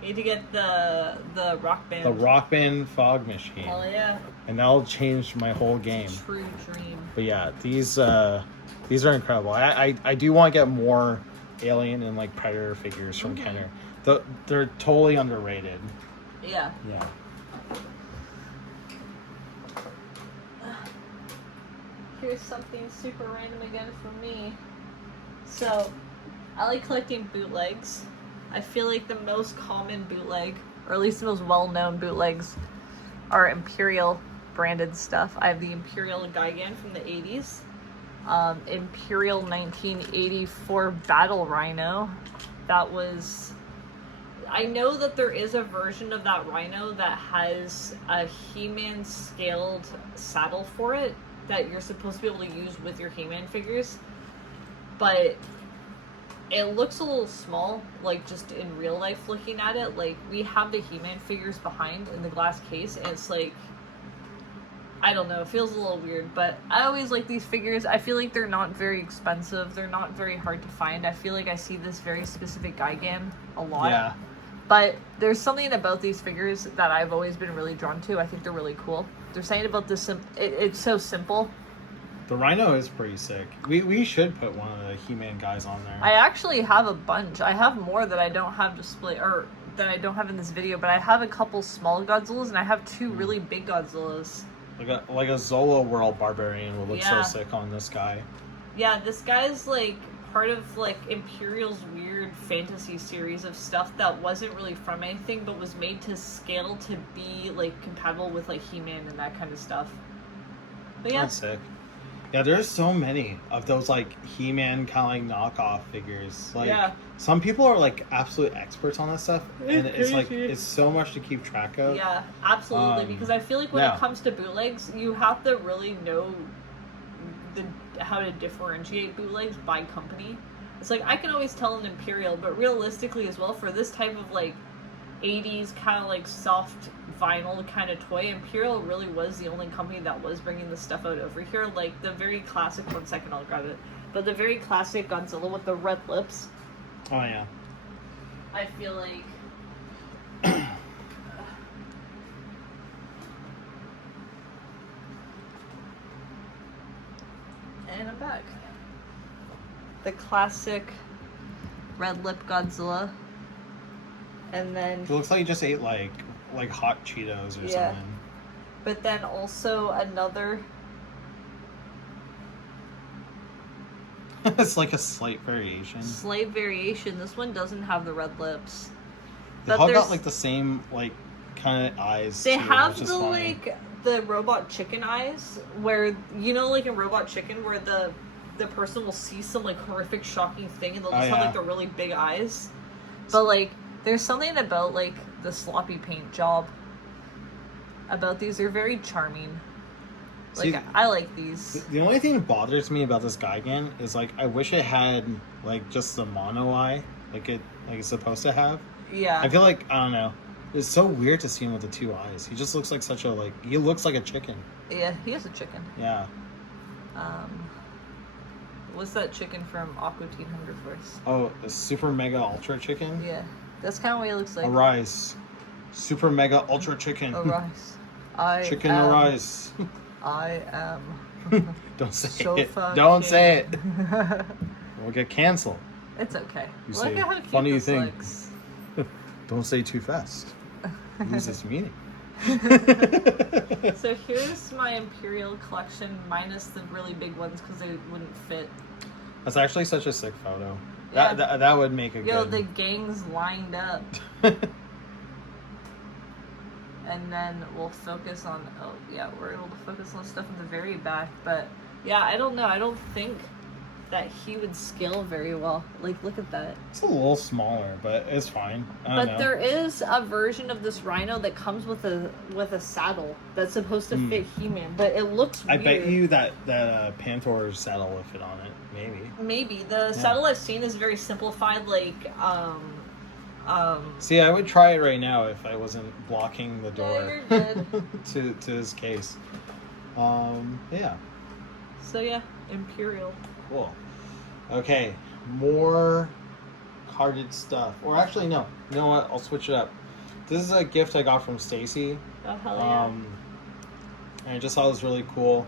You need to get the Rock Band. The Rock Band fog machine. Hell yeah. And that'll change my whole game. True dream. But yeah, these are incredible. I do want to get more Alien and like Predator figures from Mhm. Kenner. They're totally underrated. Yeah. Yeah. Here's something super random again from me. So, I like collecting bootlegs. I feel like the most common bootleg, or at least the most well-known bootlegs, are Imperial branded stuff. I have the Imperial Gigan from the 80s. Imperial 1984 Battle Rhino. That was... I know that there is a version of that Rhino that has a He-Man scaled saddle for it that you're supposed to be able to use with your He-Man figures. But it looks a little small, like just in real life looking at it. Like, we have the He-Man figures behind in the glass case, and it's like, I don't know, it feels a little weird, but I always like these figures. I feel like they're not very expensive. They're not very hard to find. I feel like I see this very specific Gigan a lot. Yeah. But there's something about these figures that I've always been really drawn to. I think they're really cool. There's something about this, it's so simple. The Rhino is pretty sick. We should put one of the He-Man guys on there. I actually have a bunch. I have more that I don't have display, or that I don't have in this video, but I have a couple small Godzillas, and I have two really big Godzillas. Like a Zola World Barbarian would look Yeah. so sick on this guy. Yeah, this guy's like part of like Imperial's weird fantasy series of stuff that wasn't really from anything, but was made to scale to be like compatible with like He-Man and that kind of stuff. But yeah, That's sick. Yeah, there's so many of those like He-Man kind of like knockoff figures. Like Yeah. some people are like absolute experts on this stuff, and it's like crazy. it's so much to keep track of. yeah, absolutely. Because I feel like when yeah. it comes to bootlegs, you have to really know how to differentiate bootlegs by company. It's like I can always tell an Imperial, but realistically as well, for this type of like 80s kind of like soft vinyl kind of toy. Imperial really was the only company that was bringing this stuff out over here. Like the very classic, 1 second, I'll grab it. But the very classic Godzilla with the red lips. Oh yeah. I feel like and I'm back. The classic red lip Godzilla. And then It looks like you just ate like hot Cheetos or something. But then also another. It's like a slight variation. Slight variation. This one doesn't have the red lips. They all got like the same like kind of eyes. They too, have which is the funny. like the robot chicken eyes, where you know, like in Robot Chicken, where the person will see some like horrific, shocking thing, and they'll just have like the really big eyes. But like, there's something about like the sloppy paint job about these. They're very charming. Like, See, I like these. The only thing that bothers me about this Gigan is like I wish it had like just the mono eye like it's supposed to have. Yeah. I feel like I don't know. It's so weird to see him with the 2 eyes. He just looks like such a like he looks like a chicken. Yeah, he is a chicken. Yeah. What's that chicken from Aqua Teen Hunger Force? Oh, a super mega ultra chicken. Yeah, that's kind of what he looks like. Arise, super mega ultra chicken. Arise. Chicken arise. I am. Don't say So it. fucking- Don't say it. We'll get canceled. It's okay. You Look say at how cute funny this thing. looks. Don't say too fast. Lose its meaning. So here's my Imperial collection minus the really big ones because they wouldn't fit. That's actually such a sick photo. Yeah. That would make a Yo, good. the gang's lined up. And then we'll focus on, oh yeah, we're able to focus on stuff in the very back. But yeah, I don't know. I don't think that he would scale very well. Like, look at that. It's a little smaller, but it's fine. I don't But know. there is a version of this Rhino that comes with a saddle that's supposed to fit He-Man, but it looks I weird. bet you that Panther saddle will fit on it. Maybe. Maybe. The saddle I've seen is very simplified, like, See, I would try it right now if I wasn't blocking the door yeah, you're good. to his case. Yeah. So yeah, Imperial. Cool. Okay, more carded stuff. Or actually, no. You know what? I'll switch it up. This is a gift I got from Stacy. Oh, hell yeah. And I just thought it was really cool.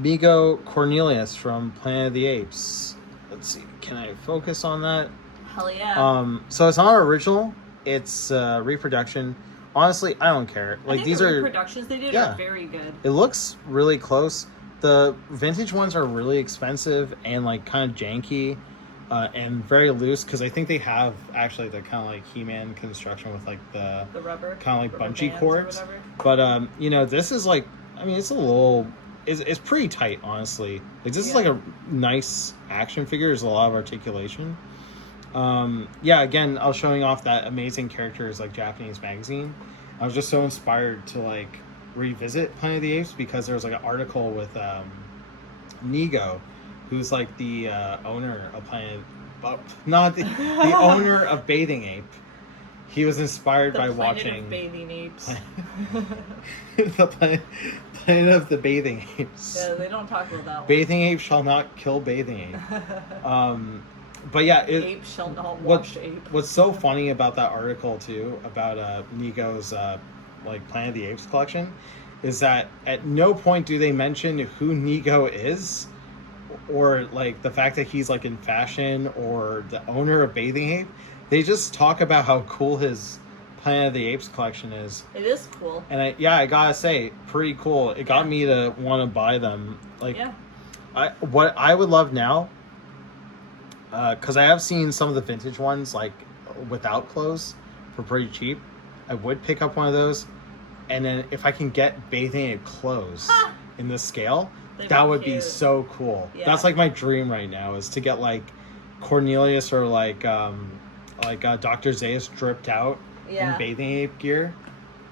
Migo Cornelius from Planet of the Apes. Let's see. Can I focus on that? Hell yeah. So it's not original. It's reproduction. Honestly, I don't care. I Like think these the are. reproductions they did yeah. are very good. It looks really close. The vintage ones are really expensive and like kind of janky and very loose because I think they have actually the kind of like He-Man construction with like the rubber kind of like rubber bungee bands or cords. whatever. But you know, this is like, I mean, it's a little, it's pretty tight, honestly. Like this is like a nice action figure. There's a lot of articulation. Yeah, again, I was showing off that Amazing Characters like Japanese magazine. I was just so inspired to like revisit Planet of the Apes because there was like an article with Nigo, who's like the owner of not the owner of Bathing Ape. He was inspired by watching of Bathing Apes. the planet of the Bathing Apes. Yeah, they don't talk about that one. Bathing Ape shall not kill Bathing Ape. But yeah, Ape shall not wash ape. What's so funny about that article too about Nigo's like Planet of the Apes collection is that at no point do they mention who Nigo is or like the fact that he's like in fashion or the owner of Bathing Ape. They just talk about how cool his Planet of the Apes collection is. It is cool. And I gotta say, pretty cool. It got me to want to buy them. Like, what I would love now, because I have seen some of the vintage ones like without clothes for pretty cheap. I would pick up one of those, and then if I can get Bathing Ape clothes in this scale, that would be so cool. Yeah. That's like my dream right now is to get like Cornelius or like Dr. Zaius dripped out in Bathing Ape gear.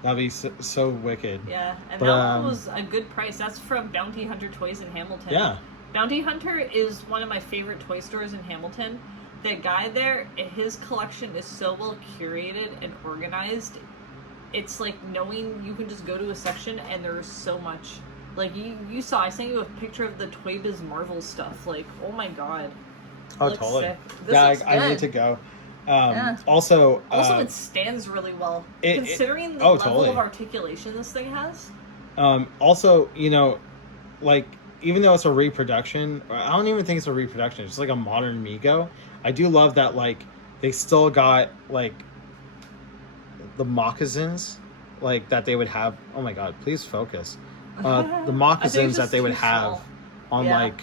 That'd be so wicked. Yeah, and that one was a good price. That's from Bounty Hunter Toys in Hamilton. Yeah. Bounty Hunter is one of my favorite toy stores in Hamilton. the guy there, his collection is so well curated and organized. It's like knowing you can just go to a section and there's so much. Like you saw, I sent you a picture of the Toy Biz Marvel stuff. Like, oh my god. Oh, Looks totally. sick. This Yeah, looks I need good. to go. Yeah. Also, it stands really well. Considering the oh, level totally. of articulation this thing has. also, you know, like, even though it's a reproduction, I don't even think it's a reproduction. It's like a modern Mego. I do love that, like, they still got, like, the moccasins, like, that they would have. Oh my god, please focus. The moccasins that they would have on, like,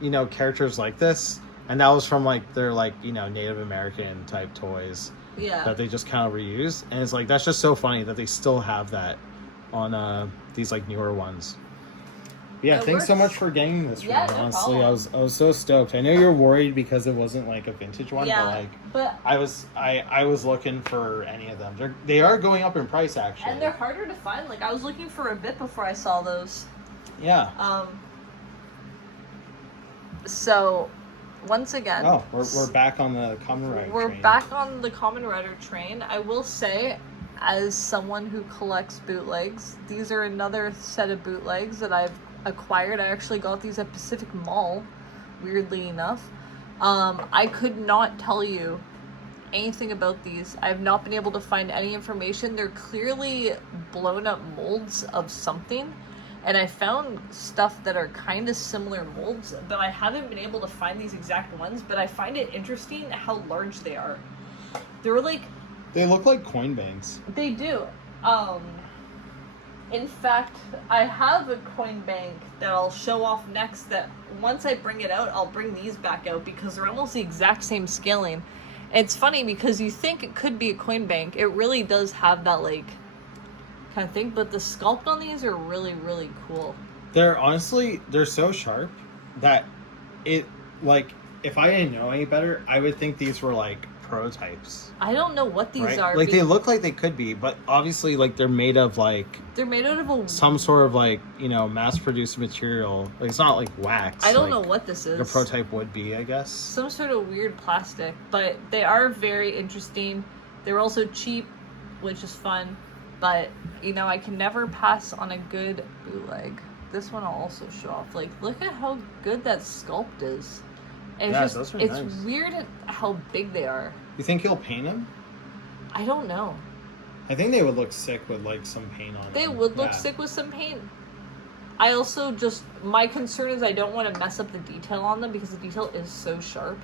you know, characters like this. And that was from, like, their, like, you know, Native American type toys. Yeah. That they just kind of reused. And it's like, that's just so funny that they still have that on these, like, newer ones. Yeah, thanks so much for getting this for me, honestly. I was so stoked. I know you're worried because it wasn't like a vintage one, but I was looking for any of them. They are going up in price, actually. And they're harder to find. Like, I was looking for a bit before I saw those. Yeah. So once again, we're back on the Kamen Rider train. We're back on the Kamen Rider train. I will say, as someone who collects bootlegs, these are another set of bootlegs that I've acquired. I actually got these at Pacific Mall, weirdly enough. I could not tell you anything about these. I've not been able to find any information. They're clearly blown up molds of something. And I found stuff that are kind of similar molds, but I haven't been able to find these exact ones. But I find it interesting how large they are. They're like... They look like coin banks. They do. In fact, I have a coin bank that I'll show off next that once I bring it out, I'll bring these back out because they're almost the exact same scaling. And it's funny because you think it could be a coin bank. It really does have that, like... kind of thing, but the sculpt on these are really, really cool. They're honestly, they're so sharp that it, like, if I didn't know any better, I would think these were like prototypes. I don't know what these are. Like, they look like they could be, but obviously, like, they're made of like, they're made out of some sort of, like, you know, mass-produced material. Like, it's not like wax. I don't know what this is. The prototype would be, I guess. Some sort of weird plastic, but they are very interesting. They're also cheap, which is fun. But, you know, I can never pass on a good bootleg. This one I'll also show off. Like, look at how good that sculpt is. And it's just, it's nice. Weird at how big they are. You think he'll paint them? I don't know. I think they would look sick with, like, some paint on them. They would look sick with some paint. I also just, my concern is I don't want to mess up the detail on them because the detail is so sharp.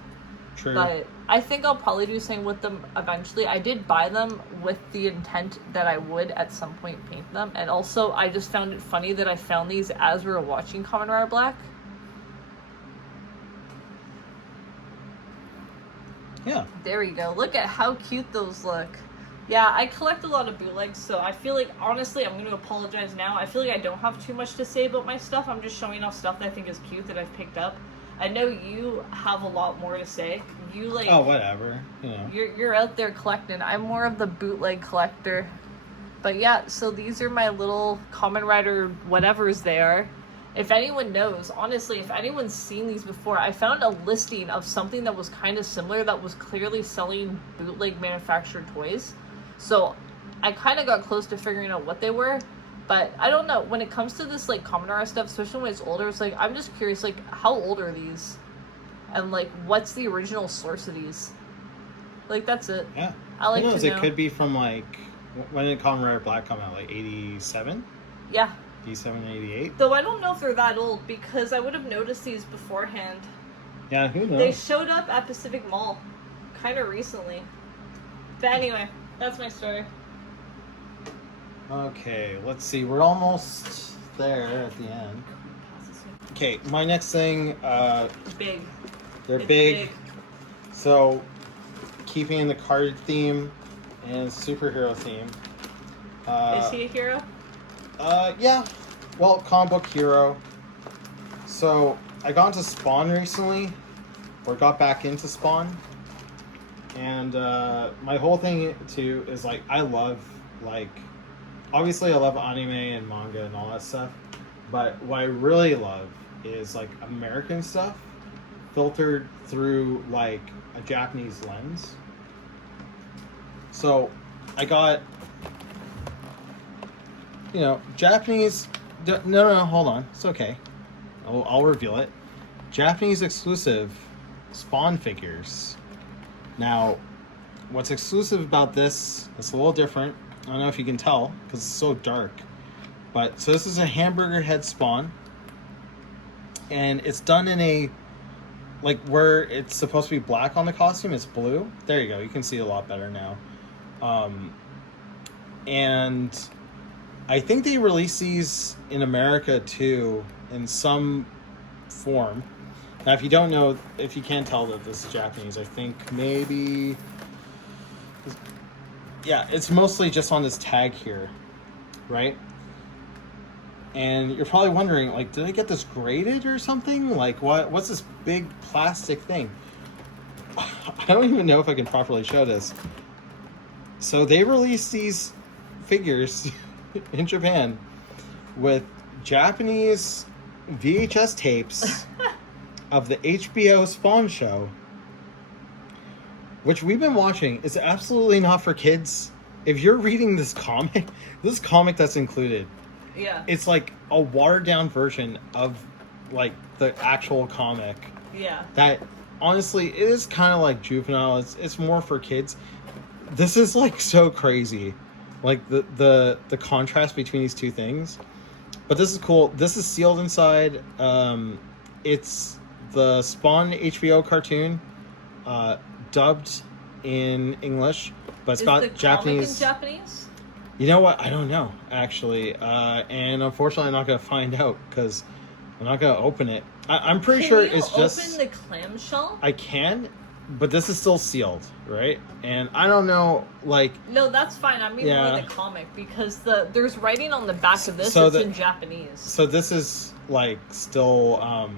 True. But I think I'll probably do the same with them eventually. I did buy them with the intent that I would at some point paint them. And also, I just found it funny that I found these as we were watching Kamen Rider Black. Yeah. There we go. Look at how cute those look. Yeah, I collect a lot of bootlegs, so I feel like, honestly, I'm going to apologize now. I feel like I don't have too much to say about my stuff. I'm just showing off stuff that I think is cute that I've picked up. I know you have a lot more to say. You, like... Oh, whatever. You know. You're out there collecting. I'm more of the bootleg collector. But yeah, so these are my little Kamen Rider whatevers they are. If anyone knows, honestly, if anyone's seen these before, I found a listing of something that was kind of similar that was clearly selling bootleg manufactured toys. So I kind of got close to figuring out what they were. But I don't know, when it comes to this, like, Kamen Rider stuff, especially when it's older, it's like, I'm just curious, like, how old are these? And, like, what's the original source of these? Like, that's it. Yeah. I like Who knows, to know. It could be from, like, when did Kamen Rider Black come out? Like, 87? Yeah. 87, 88? Though I don't know if they're that old, because I would have noticed these beforehand. Yeah, who knows? They showed up at Pacific Mall kind of recently. But anyway, that's my story. Okay, let's see. We're almost there at the end. Okay, my next thing, Big. They're big. So, keeping in the card theme and superhero theme. Is he a hero? Yeah. Well, comic book hero. So, I got into Spawn recently, or got back into Spawn. And my whole thing, too, is, like, I love, like... Obviously, I love anime and manga and all that stuff. But what I really love is, like, American stuff. filtered through like a Japanese lens. So I got, Japanese. No, hold on. It's okay. I'll reveal it. Japanese exclusive Spawn figures. Now, what's exclusive about this? It's a little different. I don't know if you can tell because it's so dark. But so this is a hamburger head Spawn, and it's done in a where it's supposed to be black on the costume. It's blue. There you go. You can see a lot better now. And I think they release these in America too in some form. Now, if you don't know, if you can't tell that this is Japanese, I think maybe, yeah, it's mostly just on this tag here, right? And you're probably wondering, did I get this graded or something? What's this big plastic thing? I don't even know if I can properly show this. So they released these figures in Japan with Japanese VHS tapes of the HBO Spawn show, which we've been watching. It's absolutely not for kids. If you're reading this comic that's included, yeah, it's like a watered down version of the actual comic. Yeah. That honestly, it is kind of juvenile. It's more for kids. This is so crazy, the contrast between these two things. But this is cool. This is sealed inside. It's the Spawn HBO cartoon, dubbed in English, but it's got Japanese. Is the comic in Japanese? You know what? I don't know, actually. And unfortunately, I'm not going to find out because I'm not going to open it. I'm pretty sure it's just... Can you open the clamshell? I can, but this is still sealed, right? And I don't know, No, that's fine. I mean more the comic, because there's writing on the back of this so that's in Japanese. So this is, still...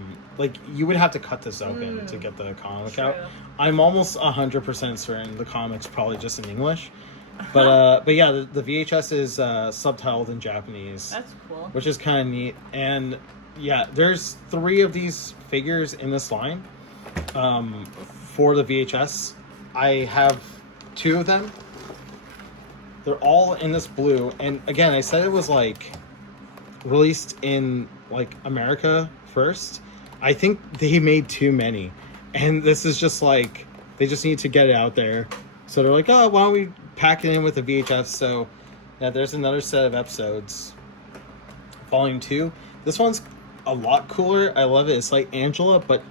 you would have to cut this open to get the comic out. I'm almost 100% certain the comic's probably just in English. But yeah, the VHS is subtitled in Japanese. That's cool. Which is kind of neat. And yeah, there's 3 of these figures in this line for the VHS. I have 2 of them. They're all in this blue. And again, I said it was released in America first. I think they made too many. And this is just they just need to get it out there. So they're oh, why don't we pack it in with a VHS? So yeah, there's another set of episodes. Volume 2. This one's a lot cooler. I love it. It's like Angela, but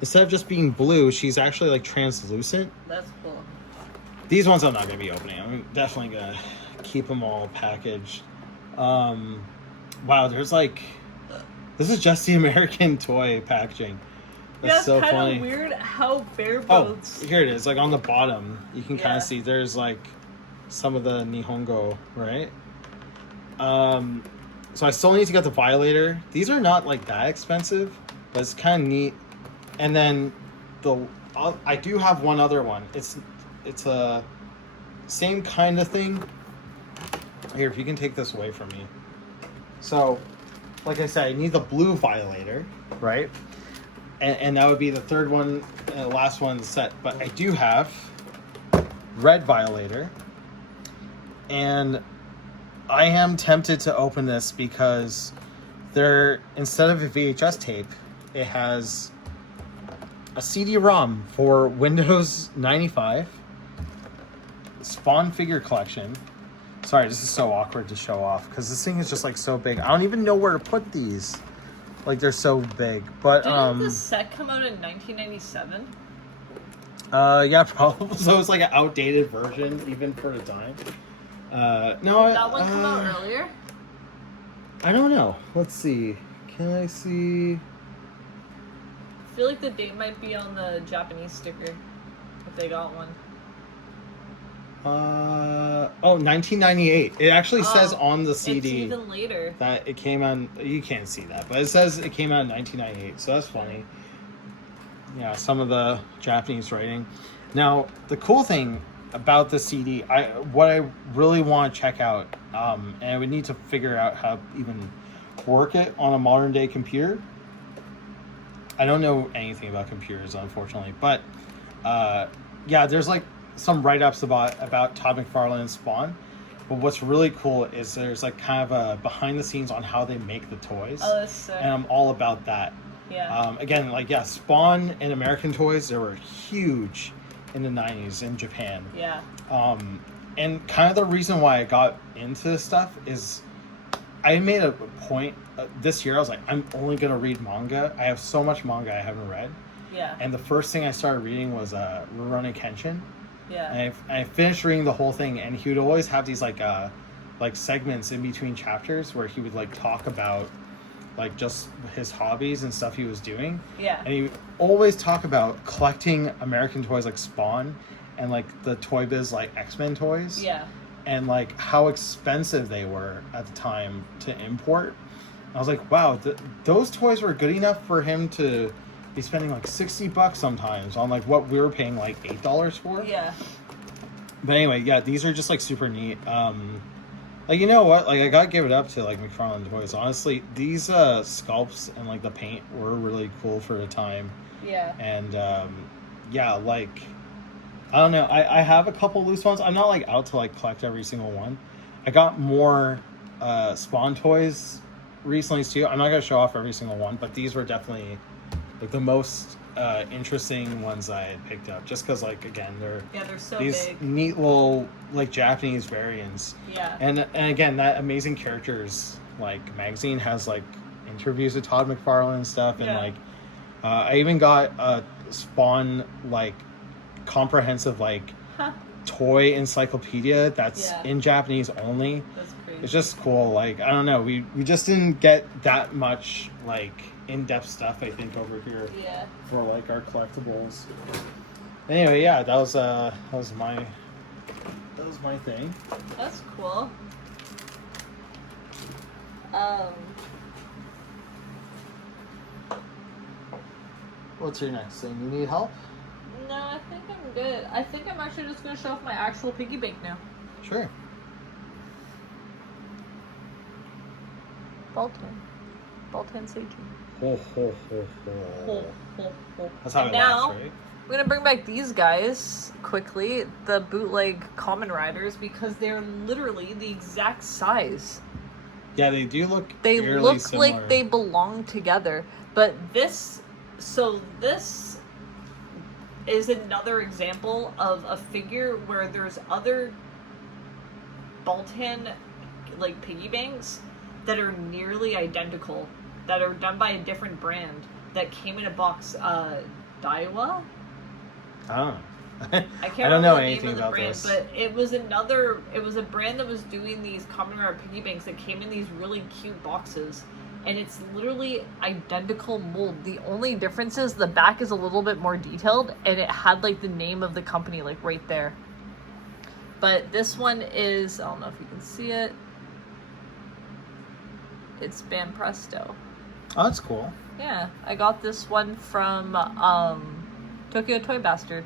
instead of just being blue, she's actually translucent. That's cool. These ones I'm not going to be opening. I'm definitely going to keep them all packaged. Wow, there's this is just the American toy packaging. That's so funny. Kind of weird how bare boats. Oh, here it is. On the bottom, you can kind of see there's some of the Nihongo, right? So I still need to get the Violator. These are not that expensive, but it's kind of neat. And then I do have one other one. It's a same kind of thing. Here, if you can take this away from me. So, like I said, I need the blue Violator, right? And that would be the third one and the last one in the set. But I do have red Violator. And I am tempted to open this because instead of a VHS tape, it has a CD-ROM for Windows 95, Spawn figure collection. Sorry, this is so awkward to show off because this thing is just so big. I don't even know where to put these. They're so big. But didn't this set come out in 1997? Yeah, probably. So it's an outdated version even for the time. No, did that one come out earlier? I don't know. Let's see. Can I see? I feel like the date might be on the Japanese sticker, if they got one. 1998. It actually says on the CD. It's even later. That it came on. You can't see that, but it says it came out in 1998. So that's funny. Yeah, some of the Japanese writing. Now, the cool thing about the CD, what I really want to check out, and I would need to figure out how to even work it on a modern day computer. I don't know anything about computers, unfortunately, but yeah, there's like some write-ups about Todd McFarlane and Spawn. But what's really cool is there's like kind of a behind the scenes on how they make the toys. Oh, that's sick. And I'm all about that. Yeah. Again, like, yeah, Spawn and American toys, they were huge in the 90s in Japan. Yeah. And kind of the reason why I got into this stuff is I made a point this year. I was like, I'm only going to read manga. I have so much manga I haven't read. Yeah. And the first thing I started reading was Rurouni Kenshin. Yeah. And I finished reading the whole thing, and he would always have these like segments in between chapters where he would like talk about like just his hobbies and stuff he was doing. Yeah. And he would always talk about collecting American toys like Spawn and like the Toy Biz like X-Men toys. Yeah. And like how expensive they were at the time to import. I was like, wow, those toys were good enough for him to be spending like $60 sometimes on like what we were paying like $8 for. Yeah. But anyway, yeah, these are just like super neat. Like, you know what? Like, I gotta give it up to like McFarlane Toys. Honestly, these sculpts and like the paint were really cool for the time. Yeah. And yeah, like, I don't know. I have a couple loose ones. I'm not like out to like collect every single one. I got more Spawn toys recently too. I'm not gonna show off every single one, but these were definitely like the most interesting ones I had picked up, just because like, again, they're so these big. neat little like Japanese variants. Yeah. And again, that Amazing Characters like magazine has like interviews with Todd McFarlane and stuff. And like I even got a Spawn like comprehensive like toy encyclopedia that's in Japanese only. That's crazy. It's just cool. Like, I don't know, we just didn't get that much like in-depth stuff, I think, over here for like our collectibles. Anyway, yeah, that was my thing. That's cool. What's your next thing? You need help? No, I think I'm good. I think I'm actually just gonna show off my actual piggy bank now. Sure. Baltan Seiji. Ho, ho, ho, Ho, ho, ho. That's how And it now, laughs, right? we're gonna bring back these guys quickly, the bootleg Kamen Riders, because they're literally the exact size. Yeah, they do look. They eerily look similar. like they belong together. But this is another example of a figure where there's other Baltan like piggy banks that are nearly identical, that are done by a different brand, that came in a box. Daiwa? Oh. I can't I don't know remember the anything name of the about brand, this. but it was a brand that was doing these Kamen Rider piggy banks that came in these really cute boxes. And it's literally identical mold. The only difference is the back is a little bit more detailed, and it had like the name of the company like right there. But this one is, I don't know if you can see it. It's Banpresto. Oh, that's cool. Yeah, I got this one from Tokyo Toy Bastard.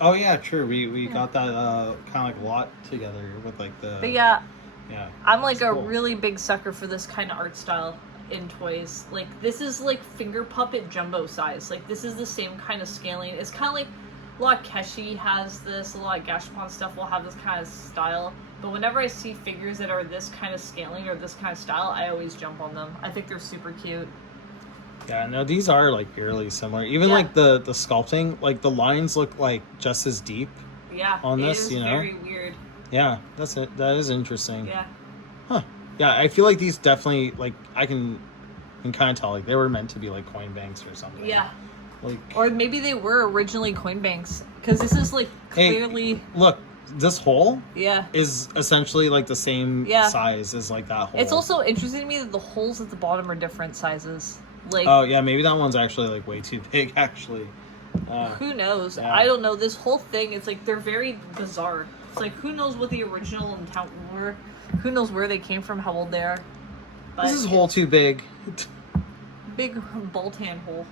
Oh yeah, true. We got that kind of like lot together with like the. But yeah, I'm like that's a cool. really big sucker for this kind of art style in toys. Like, this is like finger puppet jumbo size. Like, this is the same kind of scaling. It's kind of like a lot of Keshi has this, a lot of Gashapon stuff will have this kind of style. But whenever I see figures that are this kind of scaling or this kind of style, I always jump on them. I think they're super cute. Yeah, no, these are like eerily similar. Even like the sculpting, like the lines look like just as deep. Yeah, on this, it is you know? very weird. Yeah, that's it. That is interesting. Yeah. Huh. Yeah, I feel like these definitely like I can kind of tell like they were meant to be like coin banks or something. Yeah. Like, or maybe they were originally coin banks, because this is like clearly. Hey, look, this hole. Yeah. Is essentially like the same size as like that hole. It's also interesting to me that the holes at the bottom are different sizes. Like. Oh yeah, maybe that one's actually like way too big. Actually. Who knows? Yeah. I don't know. This whole thing, it's like they're very bizarre. It's like, who knows what the original intent were? Who knows where they came from? How old they are? But this is hole too big. Big Baltan hole.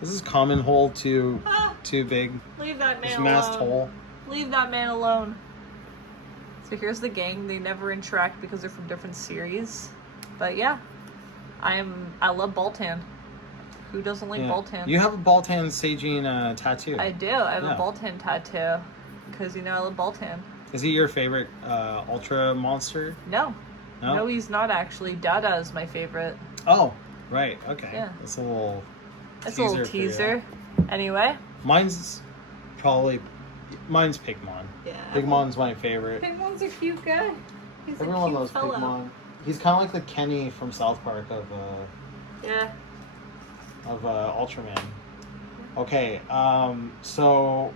This is common hole too big. Leave that man this alone. masked hole. Leave that man alone. So here's the gang. They never interact because they're from different series. But yeah, I love Baltan. Who doesn't like Yeah. Boltan? You have a Boltan Seijin tattoo. I do. I have Yeah. a Boltan tattoo. Because, I love Boltan. Is he your favorite Ultra monster? No. No? No, he's not actually. Dada is my favorite. Oh, right. Okay. Yeah. That's a little That's a little for you. teaser. Anyway. Mine's Pigmon. Yeah. Pigmon's my favorite. Pigmon's a cute guy. He's Everyone a cute loves fellow. Pigmon. He's kind of like the Kenny from South Park Yeah. of Ultraman. Okay, so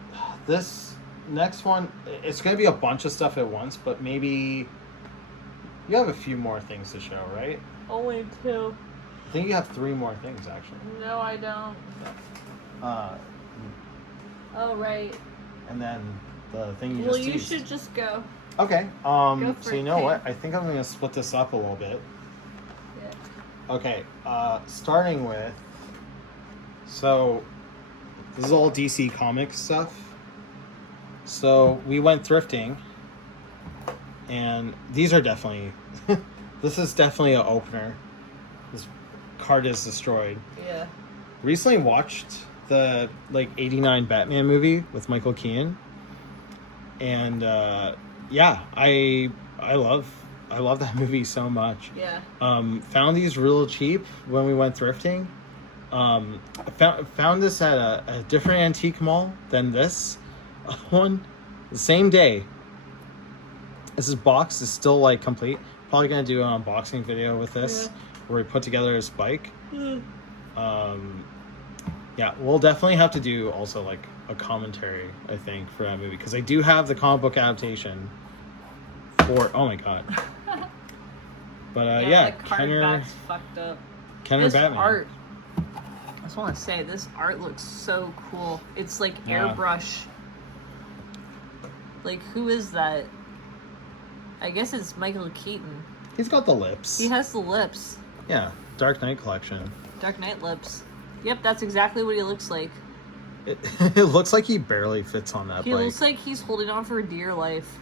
this next one, it's going to be a bunch of stuff at once, but maybe you have a few more things to show, right? Only 2. I think you have 3 more things, actually. No, I don't. Oh, right. And then the thing you Well, just you teased. should just go. Okay, Go for so you it, know Kate. what? I think I'm going to split this up a little bit. Yeah. Okay, starting with, so this is all DC Comics stuff. So we went thrifting, and these are definitely, this is definitely an opener. This card is destroyed. Yeah. Recently watched the '89 Batman movie with Michael Keaton, and yeah, I love that movie so much. Yeah. Found these real cheap when we went thrifting. Found this at a different antique mall than this one. The same day. This box is still complete. Probably gonna do an unboxing video with this, where we put together his bike. Yeah, we'll definitely have to do also a commentary, I think, for that movie, because I do have the comic book adaptation for. Oh my god. But yeah, the card Kenner back's fucked up. Batman. Art. I just want to say, this art looks so cool. It's like Yeah. airbrush. Who is that? I guess it's Michael Keaton. He's got the lips. He has the lips. Yeah, Dark Knight collection. Dark Knight lips. Yep, that's exactly what he looks like. It, it looks like he barely fits on that He bike. looks like he's holding on for dear life.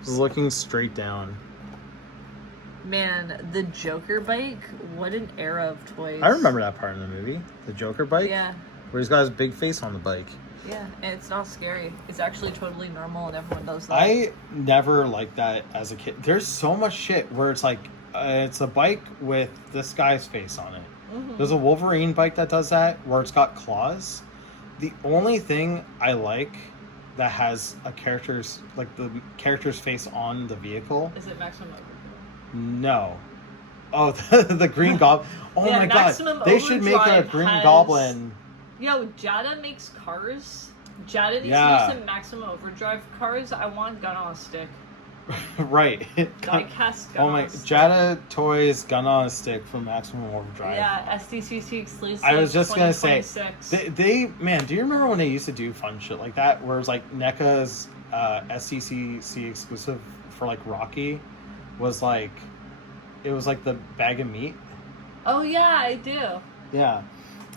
He's looking straight down. Man, the Joker bike, what an era of toys. I remember that part in the movie, the Joker bike, Yeah, where he's got his big face on the bike. yeah, and it's not scary. It's actually totally normal and everyone does that. I never liked that as a kid. There's so much shit where it's it's a bike with this guy's face on it. There's a Wolverine bike that does that, where it's got claws. The only thing I like that has a character's, the character's face on the vehicle. Is it Maximum Overdrive? No. Oh, the Green Goblin. Oh Yeah, my Maximum god. They should make a Overdrive Green has- Goblin. Yo, Jada makes cars. Jada needs Yeah. to make some Maximum Overdrive cars. I want gun on a stick. Right. Diecast gun Oh on my. a stick. Jada Toys Gun on a Stick from Maximum Overdrive. Yeah, SDCC exclusive. I was just gonna say, 2026. man, do you remember when they used to do fun shit like that? Where it was NECA's SCCC exclusive for Rocky was it was the bag of meat. Oh yeah, I do. Yeah.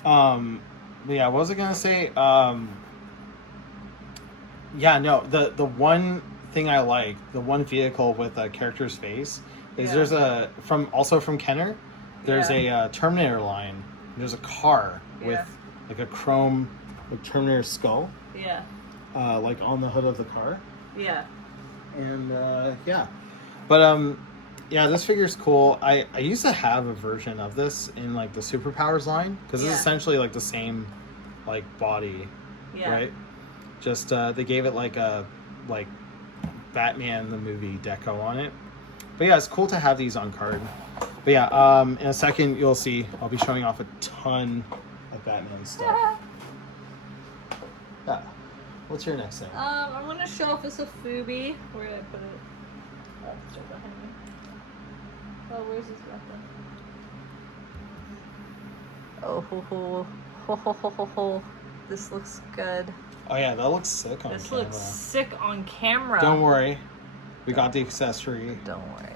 But yeah, what was I gonna say? Yeah, no, the one thing I like, the one vehicle with a character's face, is Yeah. there's from Kenner, there's Yeah. a Terminator line. There's a car Yeah. with a chrome Terminator skull, Yeah. on the hood of the car. Yeah. And yeah. But yeah, this figure's cool. I used to have a version of this in the Superpowers line, because Yeah. it's essentially the same body, Yeah. right? Just they gave it a Batman the movie deco on it. But yeah, it's cool to have these on card. But yeah, in a second you'll see I'll be showing off a ton of Batman stuff. Yeah. What's your next thing? I'm gonna show off this Fubi. Where did I put it? Oh, it's right behind me. Oh, where's this weapon? Oh, ho, ho, ho, ho, ho, ho, ho. This looks good. Oh yeah, that looks sick on This camera. looks sick on camera. Don't worry. We got the accessory. Don't worry.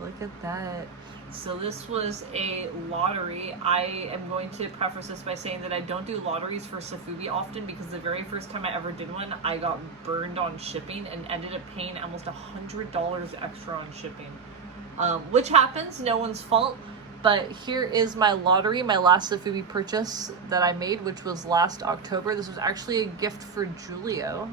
Look at that. So this was a lottery. I am going to preface this by saying that I don't do lotteries for Sofubi often, because the very first time I ever did one, I got burned on shipping and ended up paying almost $100 extra on shipping. Which happens, no one's fault. But here is my lottery, my last Sofubi purchase that I made, which was last October. This was actually a gift for Julio.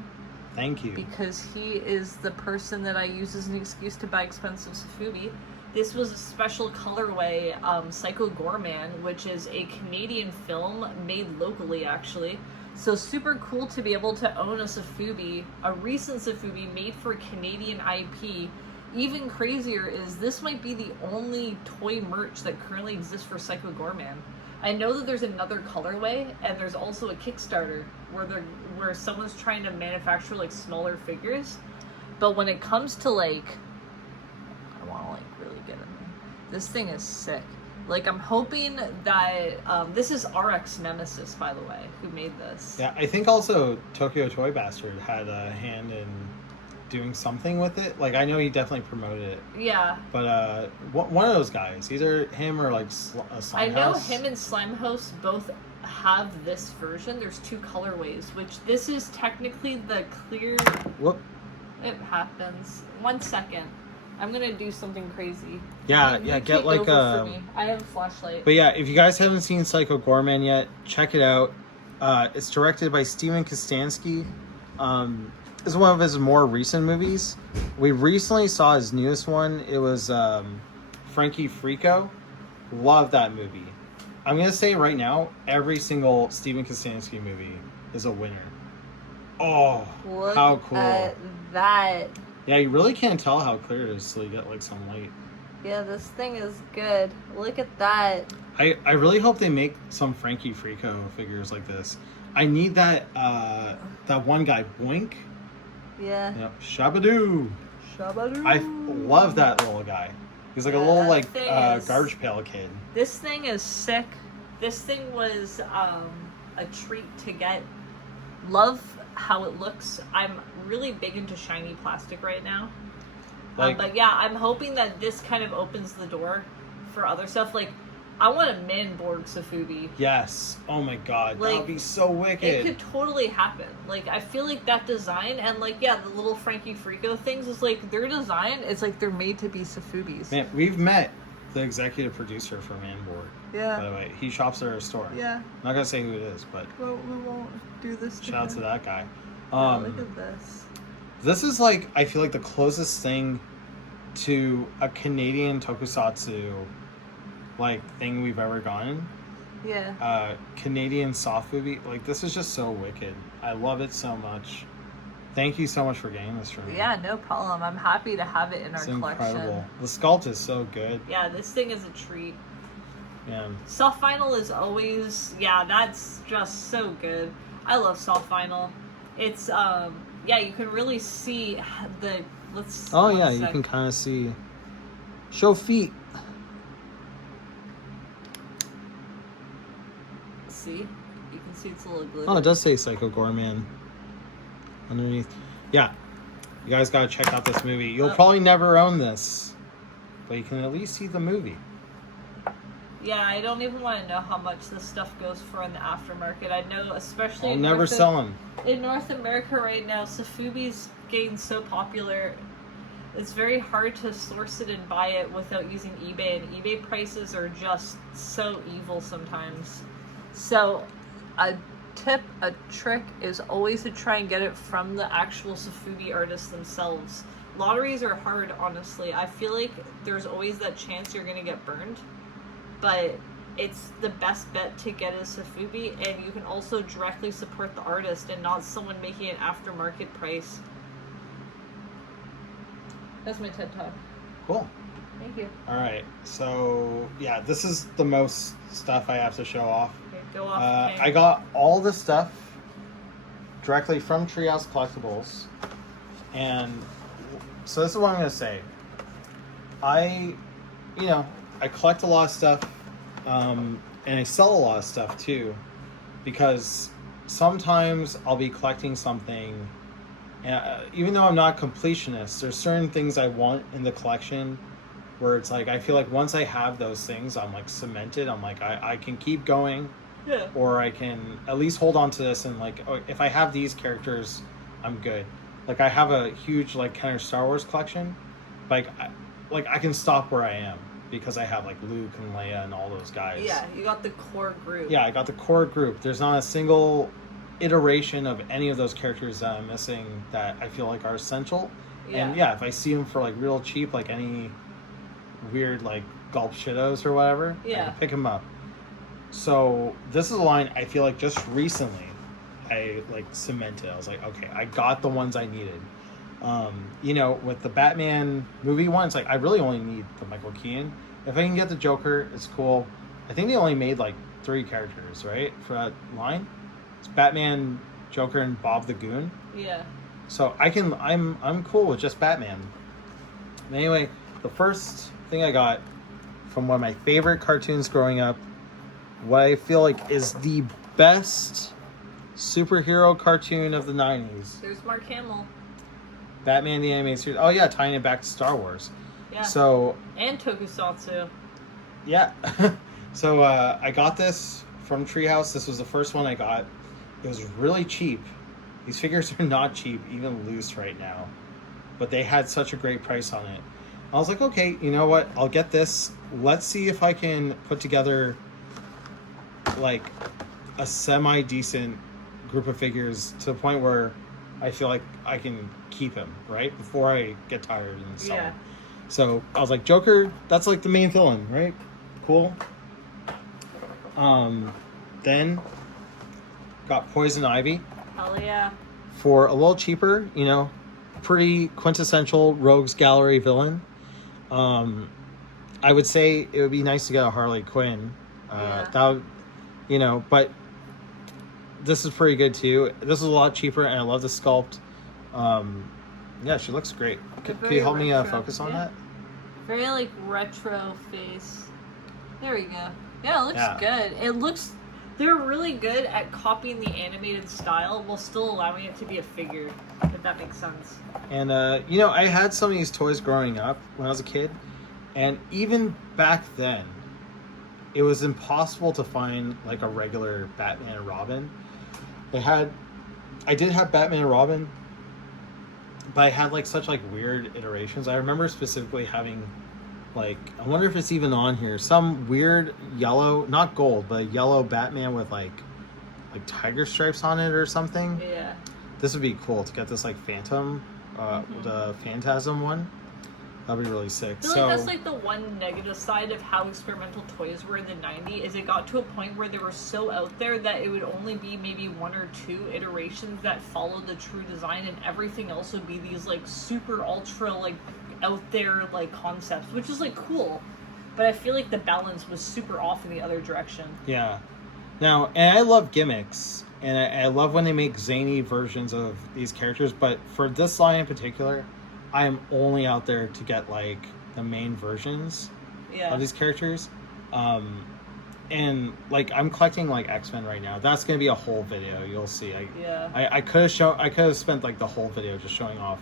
Thank you. Because he is the person that I use as an excuse to buy expensive Sofubi. This was a special colorway, Psycho Gorman, which is a Canadian film made locally, actually. So super cool to be able to own a Sofubi, a recent Sofubi made for Canadian IP. Even crazier is this might be the only toy merch that currently exists for Psycho Gorman. I know that there's another colorway, and there's also a Kickstarter where someone's trying to manufacture like smaller figures. But when it comes to like, I want to like really get in there. This thing is sick. Like, I'm hoping that this is RX Nemesis, by the way, who made this. Yeah, I think also Tokyo Toy Bastard had a hand in doing something with it. Like, I know he definitely promoted it. Yeah. But one of those guys, either him or like Slimehouse. I know him and Slimehouse both have this version. There's two colorways, which this is technically the clear. Whoop. It happens. 1 second. I'm gonna do something crazy. Yeah, You get take like over for me. I have a flashlight. But yeah, if you guys haven't seen Psycho Gorman yet, check it out. It's directed by Steven Kostanski. This is one of his more recent movies. We recently saw his newest one. It was Frankie Frico. Love that movie. I'm gonna say right now, every single Steven Kostanski movie is a winner. Oh, Look how cool! at that. Yeah, you really can't tell how clear it is till you get like some light. Yeah, this thing is good. Look at that. I really hope they make some Frankie Frico figures like this. I need that that one guy, Boink. Yeah. Yep. Shabadoo. Shabadoo. I love that little guy. He's like a little that like thing is- garbage pail kid. This thing is sick. This thing was a treat to get. Love how it looks. I'm really big into shiny plastic right now. Like- But yeah, I'm hoping that this kind of opens the door for other stuff. Like, I want a Manborg Sofubi. Yes. Oh my god, that Like, would be so It wicked. could totally happen. Like, I feel like that design and like, yeah, the little Frankie Frico things is like their design. It's like they're made to be Sofubis. Man, we've met the executive producer for Manborg. Yeah. By the way, he shops at our store. Yeah. I'm not gonna say who it is, but Well, we won't do this. shout out to that guy. Look at this. This is like, I feel like the closest thing to a Canadian tokusatsu like thing we've ever gotten. Yeah. Canadian soft movie. Like, this is just so wicked. I love it so much. Thank you so much for getting this for me. Yeah, no problem. I'm happy to have it in It's our collection. incredible. The sculpt is so good. Yeah, this thing is a treat. Man. Soft vinyl is always, yeah, that's just so good. I love soft vinyl. It's yeah, you can really see the Oh yeah, you can kind of see. Show feet. see. You can see it's a little glitter. Oh, it does say Psycho Gorman underneath. Yeah, you guys gotta check out this movie. You'll probably never own this, but you can at least see the movie. Yeah, I don't even want to know how much this stuff goes for in the aftermarket. I know, especially I'll in never sell them. In North America right now, Sofubi's getting so popular. It's very hard to source it and buy it without using eBay, and eBay prices are just so evil sometimes. So, a tip, a trick is always to try and get it from the actual Sofubi artists themselves. Lotteries are hard, honestly. I feel like there's always that chance you're going to get burned, but it's the best bet to get a Sofubi, and you can also directly support the artist and not someone making an aftermarket price. That's my TED Talk. Cool. Thank you. All right. So yeah, this is the most stuff I have to show off. Okay, go off. I got all the stuff directly from Treehouse Collectibles, and so this is what I'm gonna say. I collect a lot of stuff, and I sell a lot of stuff too, because sometimes I'll be collecting something, and even though I'm not a completionist, there's certain things I want in the collection where it's like I feel like once I have those things, I'm like cemented. I'm like I can keep going, Yeah. or I can at least hold on to this, and like if I have these characters, I'm good. Like I have a huge like kind of Star Wars collection, like I can stop where I am. because I have like Luke and Leia and all those guys. Yeah, you got the core group. Yeah, I got the core group. There's not a single iteration of any of those characters that I'm missing that I feel like are essential. Yeah. And yeah, if I see them for like real cheap, like any weird like gulp shitos or whatever, I Yeah. can pick them up. So this is a line I feel like just recently I like cemented. I was like, okay, I got the ones I needed. You know, with the Batman movie ones, like I really only need the Michael Keaton. If I can get the Joker, it's cool. I think they only made like 3 characters, right, for that line. It's Batman, Joker, and Bob the Goon. Yeah. So I'm cool with just Batman. Anyway, the first thing I got from one of my favorite cartoons growing up, what I feel like is the best superhero cartoon of the 90s. There's Mark Hamill. Batman the Animated Series. Oh yeah, tying it back to Star Wars. Yeah. So And Tokusatsu. yeah. So I got this from Treehouse. This was the first one I got. It was really cheap. These figures are not cheap, even loose right now. But they had such a great price on it. I was like, okay, you know what? I'll get this. Let's see if I can put together like a semi-decent group of figures to the point where I feel like I can keep him, right? Before I get tired and sell him. So I was like, Joker, that's like the main villain, right? Cool. Then got Poison Ivy Hell yeah. for a little cheaper, you know, pretty quintessential Rogues Gallery villain. I would say it would be nice to get a Harley Quinn. Yeah. That would, you know, but this is pretty good too. This is a lot cheaper, and I love the sculpt. Yeah, she looks great. Can you help me focus on that? Very like retro face. There we go. Yeah, it looks Yeah. good. It looks. They're really good at copying the animated style while still allowing it to be a figure, if that makes sense. And you know, I had some of these toys growing up when I was a kid, and even back then, it was impossible to find like a regular Batman and Robin. I did have Batman and Robin, but I had like such like weird iterations. I remember specifically having like, I wonder if it's even on here, some weird yellow, not gold, but a yellow Batman with like tiger stripes on it or something. Yeah. This would be cool to get this like Phantom, the Phantasm one. That'd be really sick. I feel like that's like the one negative side of how experimental toys were in the 90s, is it got to a point where they were so out there that it would only be maybe 1 or 2 iterations that followed the true design, and everything else would be these like super ultra like out there like concepts, which is like cool, but I feel like the balance was super off in the other direction. Yeah. Now, and I love gimmicks, and I love when they make zany versions of these characters, but for this line in particular, I am only out there to get like the main versions of these characters. And like I'm collecting like X-Men right now. That's gonna be a whole video. You'll see. I could have spent like the whole video just showing off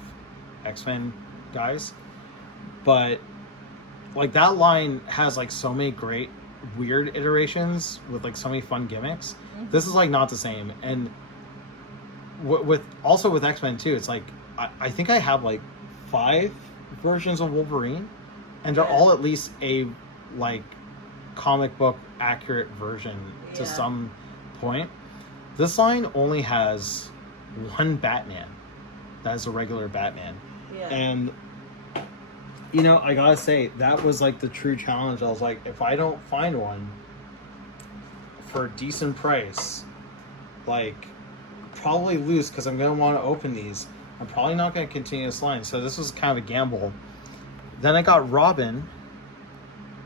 X-Men guys, but like that line has like so many great weird iterations with like so many fun gimmicks. Mm-hmm. This is like not the same, and with X-Men too. It's like I think I have like 5 versions of Wolverine, and they're all at least a like comic book accurate version to some point. This line only has 1 Batman that is a regular Batman. And you know, I gotta say, that was like the true challenge. I was like, if I don't find one for a decent price, like probably lose, because I'm gonna want to open these. I'm probably not going to continue this line. So this was kind of a gamble. Then I got Robin,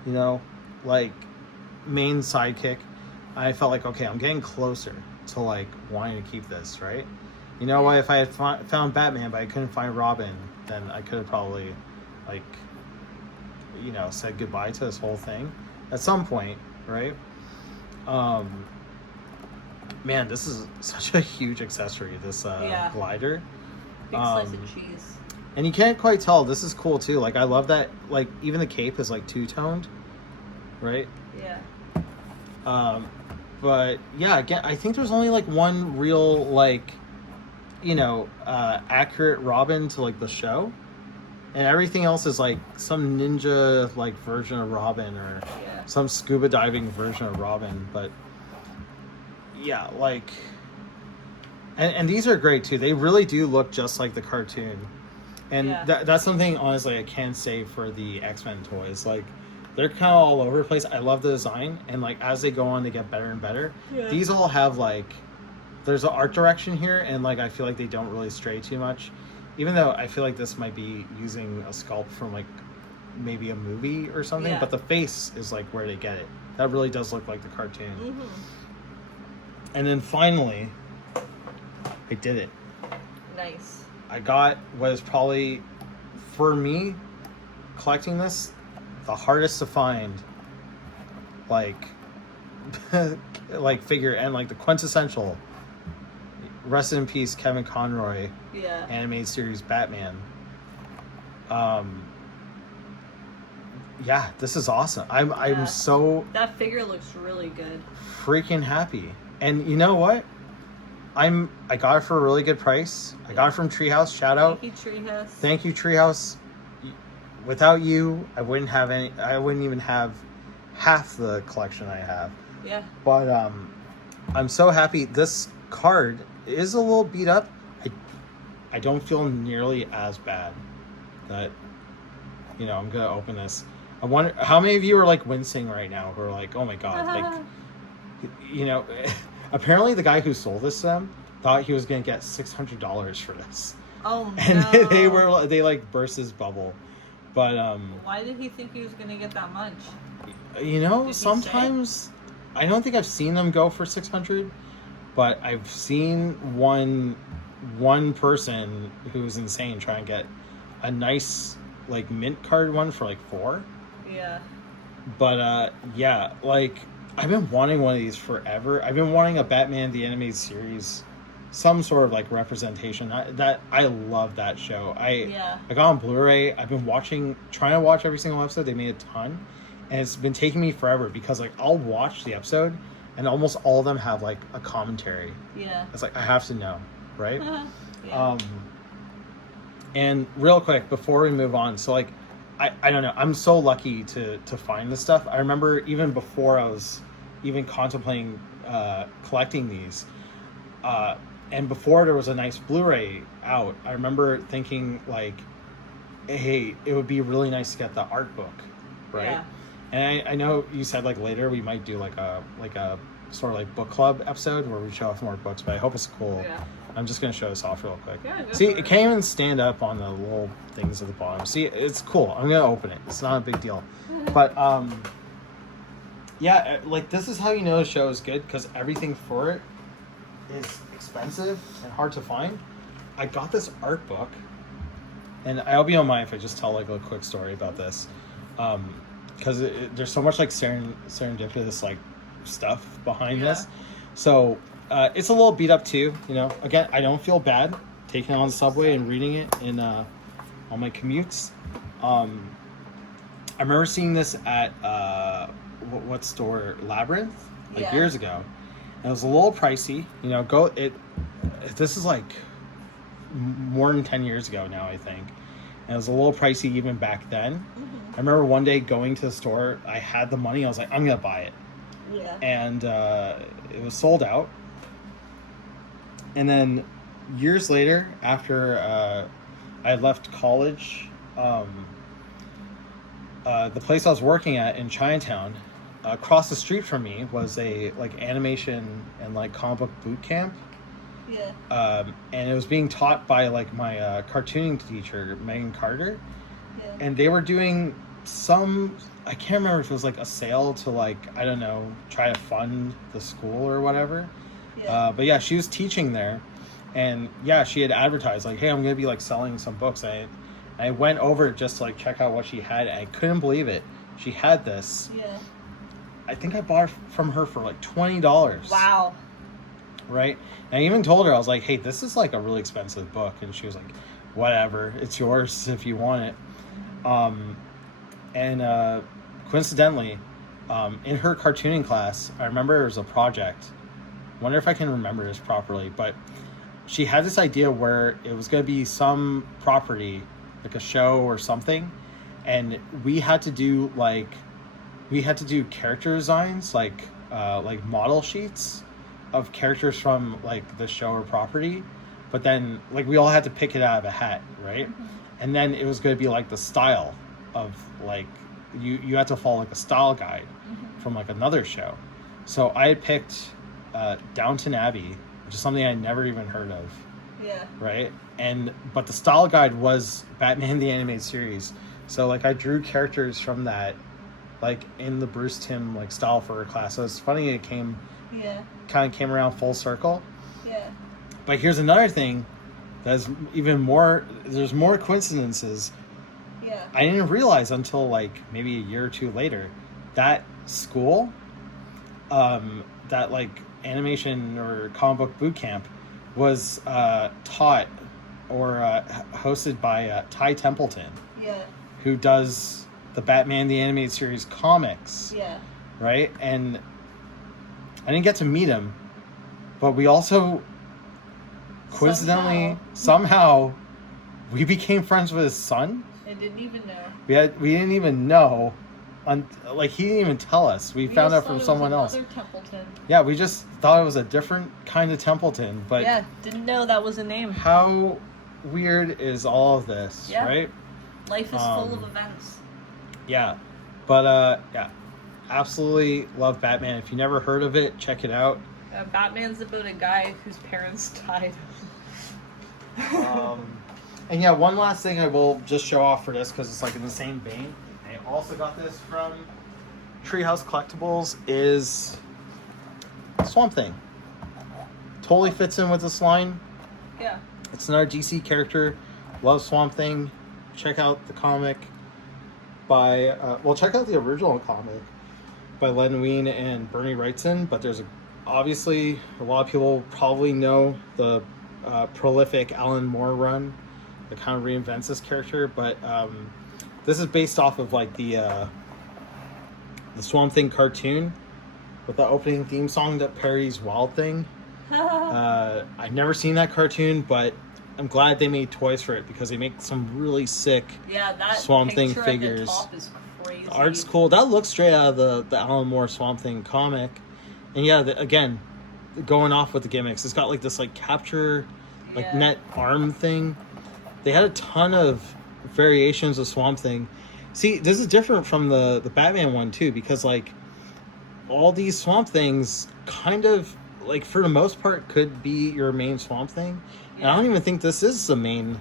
you know, like main sidekick. I felt like, okay, I'm getting closer to like wanting to keep this, right? You know what? If I had found Batman, but I couldn't find Robin, then I could have probably like, you know, said goodbye to this whole thing at some point, right? Man, this is such a huge accessory, this glider. Big slice of cheese. And you can't quite tell. This is cool too. Like I love that. Like even the cape is like 2-toned, right? Yeah. But yeah, again, I think there's only like one real like, you know, accurate Robin to like the show, and everything else is like some ninja like version of Robin or Yeah. some scuba diving version of Robin. But yeah, like, and these are great too. They really do look just like the cartoon, and Yeah. that's something honestly I can say for the X-Men toys. Like, they're kind of all over the place. I love the design, and like as they go on, they get better and better. Yeah. These all have like, there's an art direction here, and like I feel like they don't really stray too much. Even though I feel like this might be using a sculpt from like maybe a movie or something, Yeah. but the face is like where they get it. That really does look like the cartoon. Mm-hmm. And then finally, I did it. Nice. I got what is probably, for me, collecting this, the hardest to find, like, like figure, and like the quintessential, rest in peace, Kevin Conroy, Yeah. animated series Batman. Yeah, this is awesome. I'm Yeah. so That figure looks really good. freaking happy. And you know what? I got it for a really good price. I got it from Treehouse. Shout out. Thank you, Treehouse. Thank you, Treehouse. Without you, I wouldn't have any. I wouldn't even have half the collection I have. Yeah. But I'm so happy. This card is a little beat up. I don't feel nearly as bad. That, you know, I'm gonna open this. I wonder how many of you are like wincing right now, who are like, oh my god, like, you know, apparently the guy who sold this to them thought he was gonna get $600 for this, Oh no. and they like burst his bubble. But Why did he think he was gonna get that much? you know, Did he sometimes I don't think I've seen them go for 600, but I've seen one person who's insane try and get a nice like mint card one for like 4. Yeah. But yeah, like I've been wanting one of these forever. I've been wanting a Batman the Animated Series, some sort of like representation. I love that show. Yeah. I got on Blu-ray. I've been trying to watch every single episode. They made a ton, and it's been taking me forever because like I'll watch the episode, and almost all of them have like a commentary. Yeah. It's like I have to know, right? Yeah. And real quick before we move on, so like I don't know, I'm so lucky to find this stuff. I remember even before I was even contemplating collecting these, and before there was a nice Blu-ray out, I remember thinking like, hey, it would be really nice to get the art book, right? Yeah. And I know you said like later we might do like a sort of like book club episode where we show off more books, but I hope it's cool. Yeah. I'm just gonna show this off real quick. Yeah, go See, for it can't even stand up on the little things at the bottom. See, it's cool. I'm gonna open it. It's not a big deal. But yeah, like this is how you know a show is good, because everything for it is expensive and hard to find. I got this art book, and I hope you don't mind if I just tell like a quick story about this, because there's so much like serendipitous like stuff behind this. So it's a little beat up too, you know. Again, I don't feel bad taking it on the subway and reading it in on my commutes. I remember seeing this at what store, Labyrinth, like years ago. And it was a little pricey, you know. This is like more than 10 years ago now, I think. And it was a little pricey even back then. I remember one day going to the store, I had the money, I was like, I'm gonna buy it. Yeah. And it was sold out. And then years later, after I had left college, the place I was working at in Chinatown, across the street from me was a like animation and like comic book boot camp. Yeah. And it was being taught by like my cartooning teacher, Megan Carter. Yeah. And they were doing I can't remember if it was like a sale to like, I don't know, try to fund the school or whatever. Yeah. But yeah, she was teaching there, and yeah, she had advertised like, hey, I'm gonna be like selling some books. I went over just to like check out what she had, and I couldn't believe it. She had this. Yeah. I think I bought it from her for like $20. Wow. Right? And I even told her, I was like, hey, this is like a really expensive book. And she was like, whatever, it's yours if you want it. And coincidentally, in her cartooning class, I remember there was a project. Wonder if I can remember this properly, but she had this idea where it was going to be some property like a show or something, and we had to do character designs, like model sheets of characters from like the show or property, but then like we all had to pick it out of a hat, right? And then it was going to be like the style of like you had to follow like a style guide from like another show. So I had picked Downton Abbey, which is something I never even heard of. Yeah. Right? But the style guide was Batman the Animated Series. So like I drew characters from that like in the Bruce Timm like style for a class. So it's funny it kind of came around full circle. Yeah. But here's another thing that's even more, there's more coincidences. Yeah. I didn't realize until like maybe a year or two later that school, that like animation or comic book boot camp was taught or hosted by Ty Templeton, who does the Batman the Animated Series comics. Yeah. Right? And I didn't get to meet him, but we also coincidentally somehow we became friends with his son. I didn't even know. We didn't even know, like he didn't even tell us. We found out from someone else. Templeton. Yeah, we just thought it was a different kind of Templeton, but yeah, didn't know that was a name. How weird is all of this, right? Life is full of events. Yeah, but yeah, absolutely love Batman. If you never heard of it, check it out. Batman's about a guy whose parents died. And yeah, one last thing I will just show off for this because it's like in the same vein. I also got this from Treehouse Collectibles is Swamp Thing. Totally fits in with this line. Yeah. It's another DC character. Love Swamp Thing. Check out the comic by, check out the original comic by Len Wein and Bernie Wrightson, but there's obviously a lot of people probably know the prolific Alan Moore run that kind of reinvents this character, but this is based off of like the Swamp Thing cartoon with the opening theme song that parodies Wild Thing. I've never seen that cartoon, but I'm glad they made toys for it because they make some really sick Swamp Thing figures. At the top is crazy. The art's cool. That looks straight out of the Alan Moore Swamp Thing comic. And yeah, again, going off with the gimmicks, it's got like this like capture, like net arm thing. They had a ton of variations of Swamp Thing. See, this is different from the Batman one too, because like all these Swamp Things kind of like for the most part could be your main Swamp Thing. And I don't even think this is the main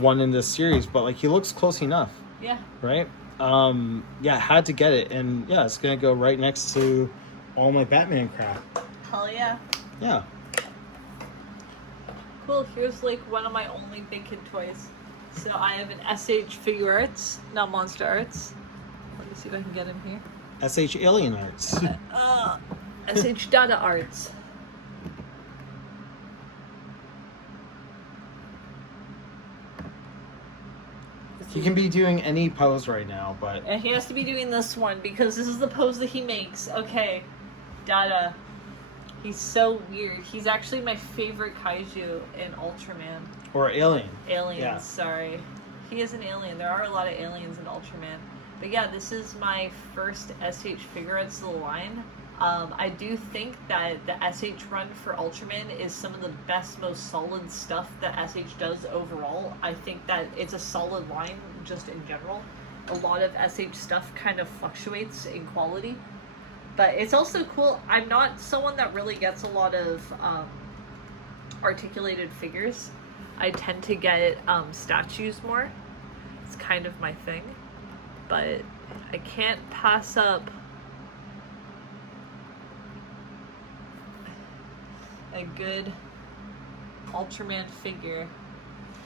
one in this series, but like he looks close enough. Yeah. Right? Had to get it. And yeah, it's gonna go right next to all my Batman crap. Hell yeah. Yeah. Cool, here's like one of my only Big Kid toys. So I have an SH Figure Arts, not Monster Arts. Let me see if I can get him here. SH Alien Arts. SH Data Arts. He can be doing any pose right now, but... And he has to be doing this one, because this is the pose that he makes. Okay, Dada. He's so weird. He's actually my favorite kaiju in Ultraman. Or Alien. Aliens, sorry. He is an alien. There are a lot of aliens in Ultraman. But yeah, this is my first SH Figurettes of the line. I do think that the SH run for Ultraman is some of the best, most solid stuff that SH does overall. I think that it's a solid line just in general. A lot of SH stuff kind of fluctuates in quality. But it's also cool. I'm not someone that really gets a lot of articulated figures. I tend to get statues more. It's kind of my thing. But I can't pass up a good Ultraman figure.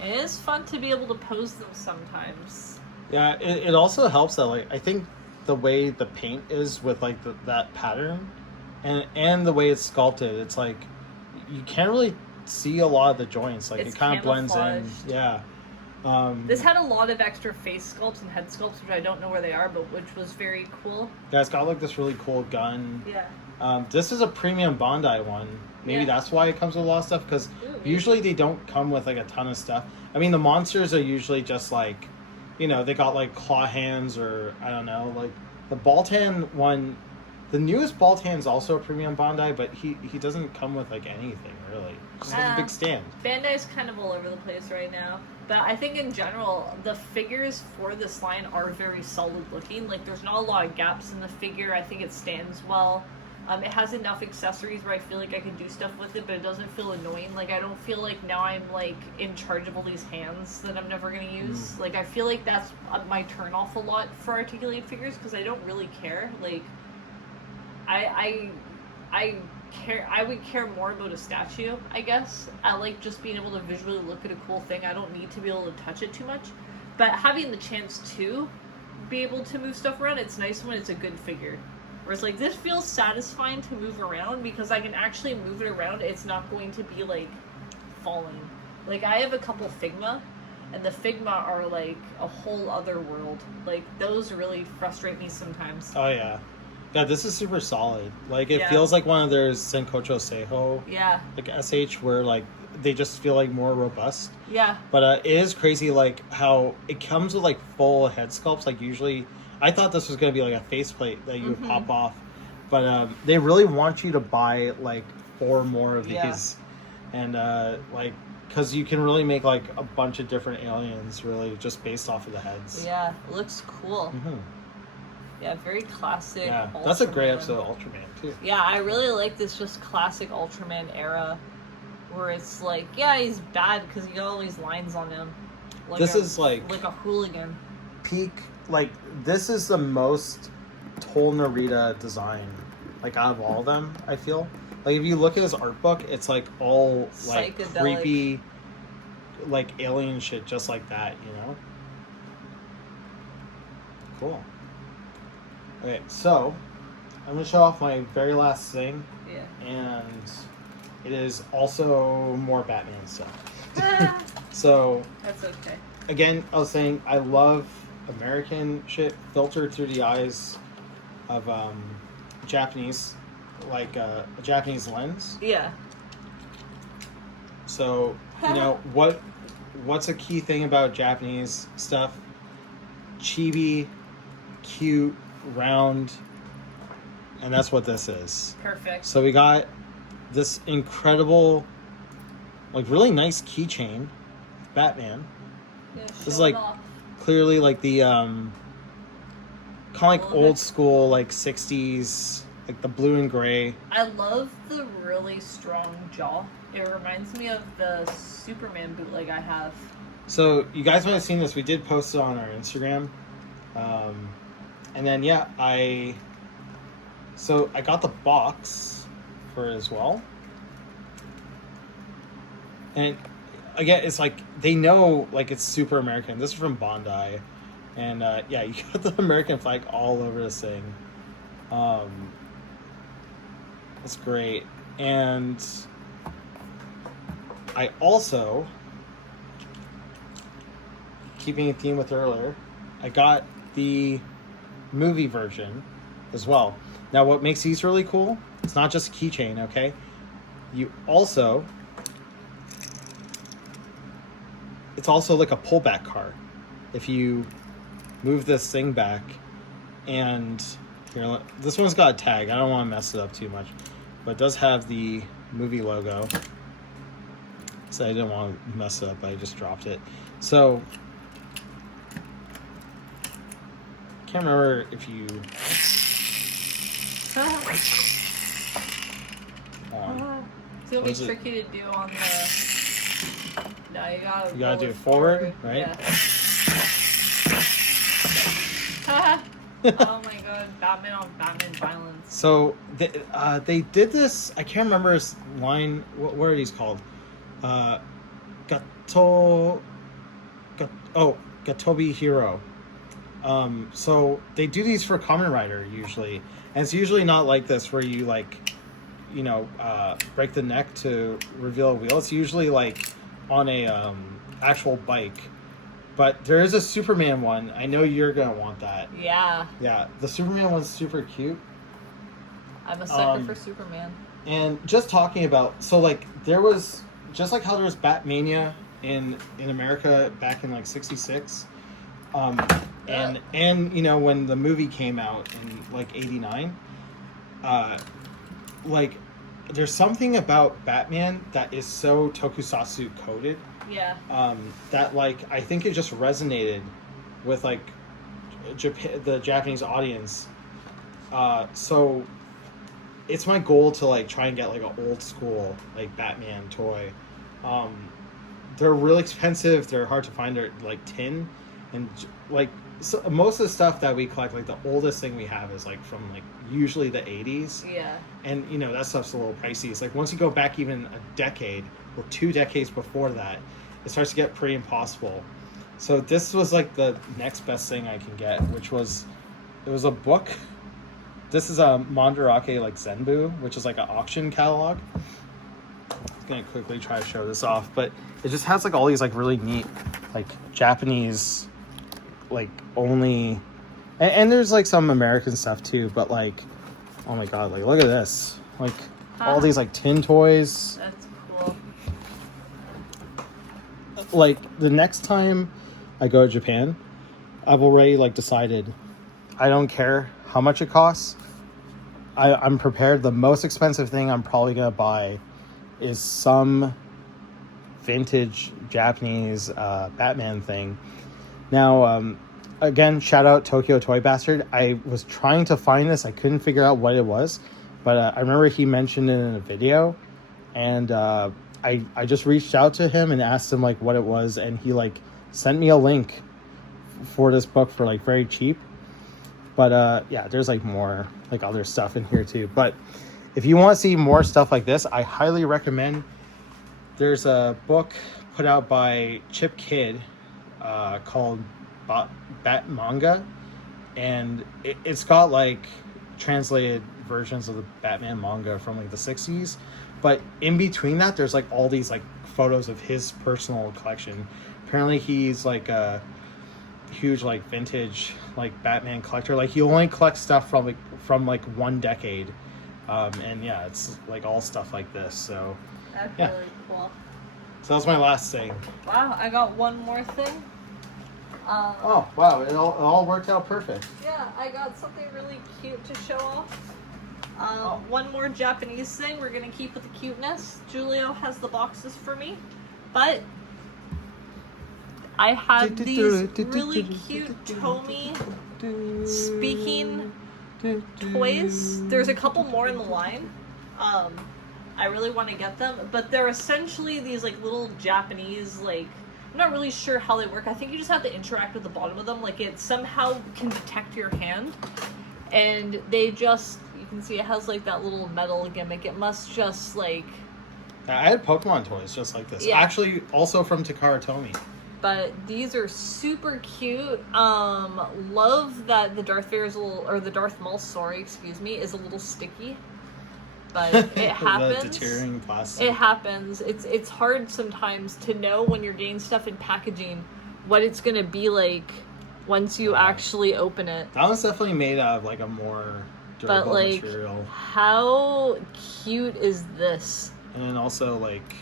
And it is fun to be able to pose them sometimes. Yeah, it also helps that, like, I think the way the paint is with, like, that pattern and the way it's sculpted, it's like you can't really see a lot of the joints. Like, it kind of blends in. Yeah. This had a lot of extra face sculpts and head sculpts, which I don't know where they are, but which was very cool. Yeah, it's got like this really cool gun. Yeah. This is a premium Bandai one. Maybe that's why it comes with a lot of stuff, because usually they don't come with like a ton of stuff. I mean, the monsters are usually just like you know, they got like claw hands, or I don't know, like the Baltan one. The newest Baltan is also a premium Bandai, but he doesn't come with like anything really. Just like a big stand. Bandai's kind of all over the place right now. But I think in general, the figures for this line are very solid looking. Like, there's not a lot of gaps in the figure. I think it stands well. It has enough accessories where I feel like I can do stuff with it, but it doesn't feel annoying. Like, I don't feel like now I'm, like, in charge of all these hands that I'm never going to use. Like, I feel like that's my turn off a lot for articulated figures, because I don't really care. Like, I would care more about a statue, I guess. I like just being able to visually look at a cool thing. I don't need to be able to touch it too much. But having the chance to be able to move stuff around, it's nice when it's a good figure. Whereas, like, this feels satisfying to move around because I can actually move it around. It's not going to be, like, falling. Like, I have a couple Figma, and the Figma are, like, a whole other world. Like, those really frustrate me sometimes. Oh, yeah. Yeah, this is super solid. Like, it Yeah. feels like one of their Senkocho Seiho, Yeah. like SH, where, like, they just feel, like, more robust. Yeah. But it is crazy, like, how it comes with, like, full head sculpts. Like, usually, I thought this was going to be, like, a faceplate that you would pop off. But they really want you to buy, like, 4 more of these. And, like, because you can really make, like, a bunch of different aliens, really, just based off of the heads. Yeah. It looks cool. Mm-hmm. Yeah, very classic. Yeah, that's a great Ultraman. episode of Ultraman, too. Yeah, I really like this just classic Ultraman era where it's like, yeah, he's bad because he got all these lines on him. Like This is like a hooligan. peak, like, this is the most Tol Narita design, like, out of all of them, I feel. Like, if you look at his art book, it's, like, all, like, Psychedelic. creepy, like, alien shit just like that, you know? Cool. Okay, so, I'm going to show off my very last thing, Yeah. and it is also more Batman stuff. So, That's okay. again, I was saying I love American shit filtered through the eyes of Japanese, like a Japanese lens. Yeah. So, you know, what's a key thing about Japanese stuff? Chibi, cute, round, and that's what this is. Perfect. So we got this incredible, like, really nice keychain, Batman. Yeah, This is show like it off. clearly like the kind of like Love old it. school, like 60s, like the blue and gray. I love the really strong jaw. It reminds me of the Superman bootleg I have. So you guys might have seen this. We did post it on our Instagram. And then yeah, I got the box for it as well. And again, it's like they know, like, it's super American. This is from Bandai, and yeah, you got the American flag all over this thing. That's great. And I also, keeping a theme with earlier, I got the movie version as well. Now, what makes these really cool, it's not just a keychain, okay? You also, it's also like a pullback card. If you move this thing back, and here, this one's got a tag. I don't want to mess it up too much, but it does have the movie logo. So I didn't want to mess it up. I just dropped it. So can't remember if you. It's gonna be What is it? tricky to do on the. No, you gotta. You gotta roll do it forward, right? Yeah. Oh my god, Batman on Batman violence. So they did this. I can't remember his line. What are these called? Gatobi Hero. So they do these for Kamen Rider usually, and it's usually not like this where you, like, you know, break the neck to reveal a wheel. It's usually like on a actual bike. But there is a Superman one. I know you're gonna want that. Yeah, Yeah, the Superman one's super cute. I'm a sucker for Superman. And just talking about, so, like, there was, just like how there was Batmania in America back in, like, 66, And you know, when the movie came out in like '89, like there's something about Batman that is so tokusatsu coded. Yeah. That like I think it just resonated with like the Japanese audience. So it's my goal to like try and get like an old school like Batman toy. They're really expensive. They're hard to find. They're like tin, and like so most of the stuff that we collect, like the oldest thing we have is like from like usually the 80s. Yeah. And you know that stuff's a little pricey. It's like once you go back even a decade or 2 decades before that, it starts to get pretty impossible. So this was like the next best thing I can get, which was it was a book. This is a Mandarake like Zenbu, which is like an auction catalog. I'm gonna quickly try to show this off, but it just has like all these like really neat like Japanese like only and there's like some American stuff too, but like oh my god, like look at this. Like all these like tin toys. That's cool. Like the next time I go to Japan, I've already like decided I don't care how much it costs. I'm prepared. The most expensive thing I'm probably gonna buy is some vintage Japanese Batman thing. Now, again, shout out Tokyo Toy Bastard. I was trying to find this. I couldn't figure out what it was, but I remember he mentioned it in a video, and I just reached out to him and asked him like what it was, and he like sent me a link for this book for like very cheap. But yeah, there's like more like other stuff in here too. But if you want to see more stuff like this, I highly recommend. There's a book put out by Chip Kidd called Bat Manga, and it's got like translated versions of the Batman manga from like the 60s, but in between that there's like all these like photos of his personal collection. Apparently he's like a huge like vintage like Batman collector. Like he only collects stuff from like one decade, and yeah, it's like all stuff like this. So That's yeah. really cool. So that's my last thing. Wow, I got one more thing. Oh wow, it all worked out perfect. Yeah, I got something really cute to show off. Oh. One more Japanese thing. We're gonna keep with the cuteness. Julio has the boxes for me, but I have these really cute Tomy speaking toys. There's a couple more in the line. I really want to get them, but they're essentially these like little Japanese like. I'm not really sure how they work. I think you just have to interact with the bottom of them. Like it somehow can detect your hand, and they just you can see it has like that little metal gimmick. It must just like. I had Pokemon toys just like this. Yeah. Actually, also from Takara Tomy. But these are super cute. Love that the Darth Vader's the Darth Maul, excuse me, is a little sticky. But it happens. The deteriorating plastic. It happens. It's hard sometimes to know when you're getting stuff in packaging what it's gonna be like once you actually open it. That one's definitely made out of like a more durable But like, material. how cute is this? And then also like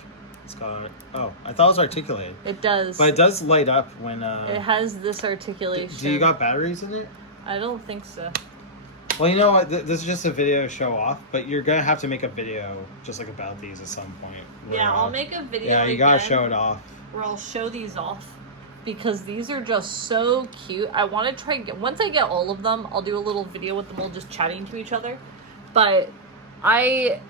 it's got I thought it was articulated. It does. But it does light up when it has this articulation. Do you got batteries in it? I don't think so. Well, you know what? This is just a video to show off, but you're gonna have to make a video just like about these at some point. Yeah, I'll make a video. Yeah, you gotta show it off. Where I'll show these off because these are just so cute. I want to try once I get all of them, I'll do a little video with them all just chatting to each other. But I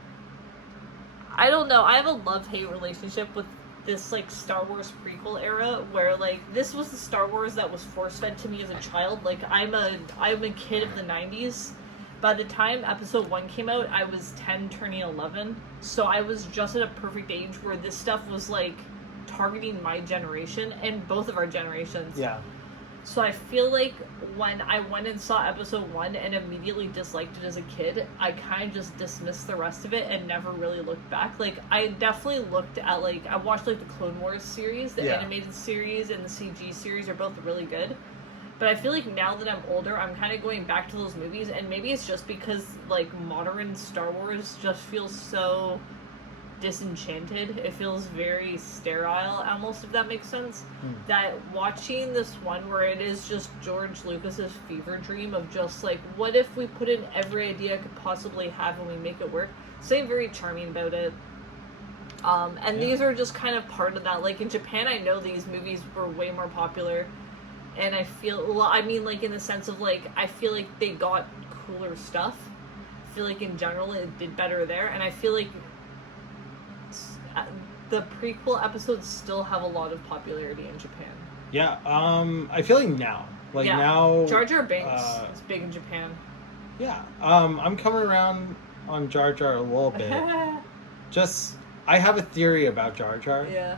don't know. I have a love-hate relationship with this like Star Wars prequel era where like this was the Star Wars that was force-fed to me as a child. Like I'm a kid of the 90s. By the time episode 1 came out, I was 10 turning 11. So I was just at a perfect age where this stuff was like targeting my generation and both of our generations. Yeah. So I feel like when I went and saw episode 1 and immediately disliked it as a kid, I kind of just dismissed the rest of it and never really looked back. Like, I definitely looked at, like, I watched, like, the Clone Wars series, the animated series, and the CG series are both really good. But I feel like now that I'm older, I'm kind of going back to those movies, and maybe it's just because, like, modern Star Wars just feels so disenchanted. It feels very sterile, almost, if that makes sense. That watching this one where it is just George Lucas's fever dream of just like, what if we put in every idea I could possibly have and we make it work? Something very charming about it. And these are just kind of part of that. Like in Japan, I know these movies were way more popular, and I feel, well, I mean, like in the sense of like, I feel like they got cooler stuff. I feel like in general it did better there, and I feel like the prequel episodes still have a lot of popularity in Japan. Yeah, I feel like now, now, Jar Jar Binks is big in Japan. Yeah, I'm coming around on Jar Jar a little bit. Just, I have a theory about Jar Jar. Yeah.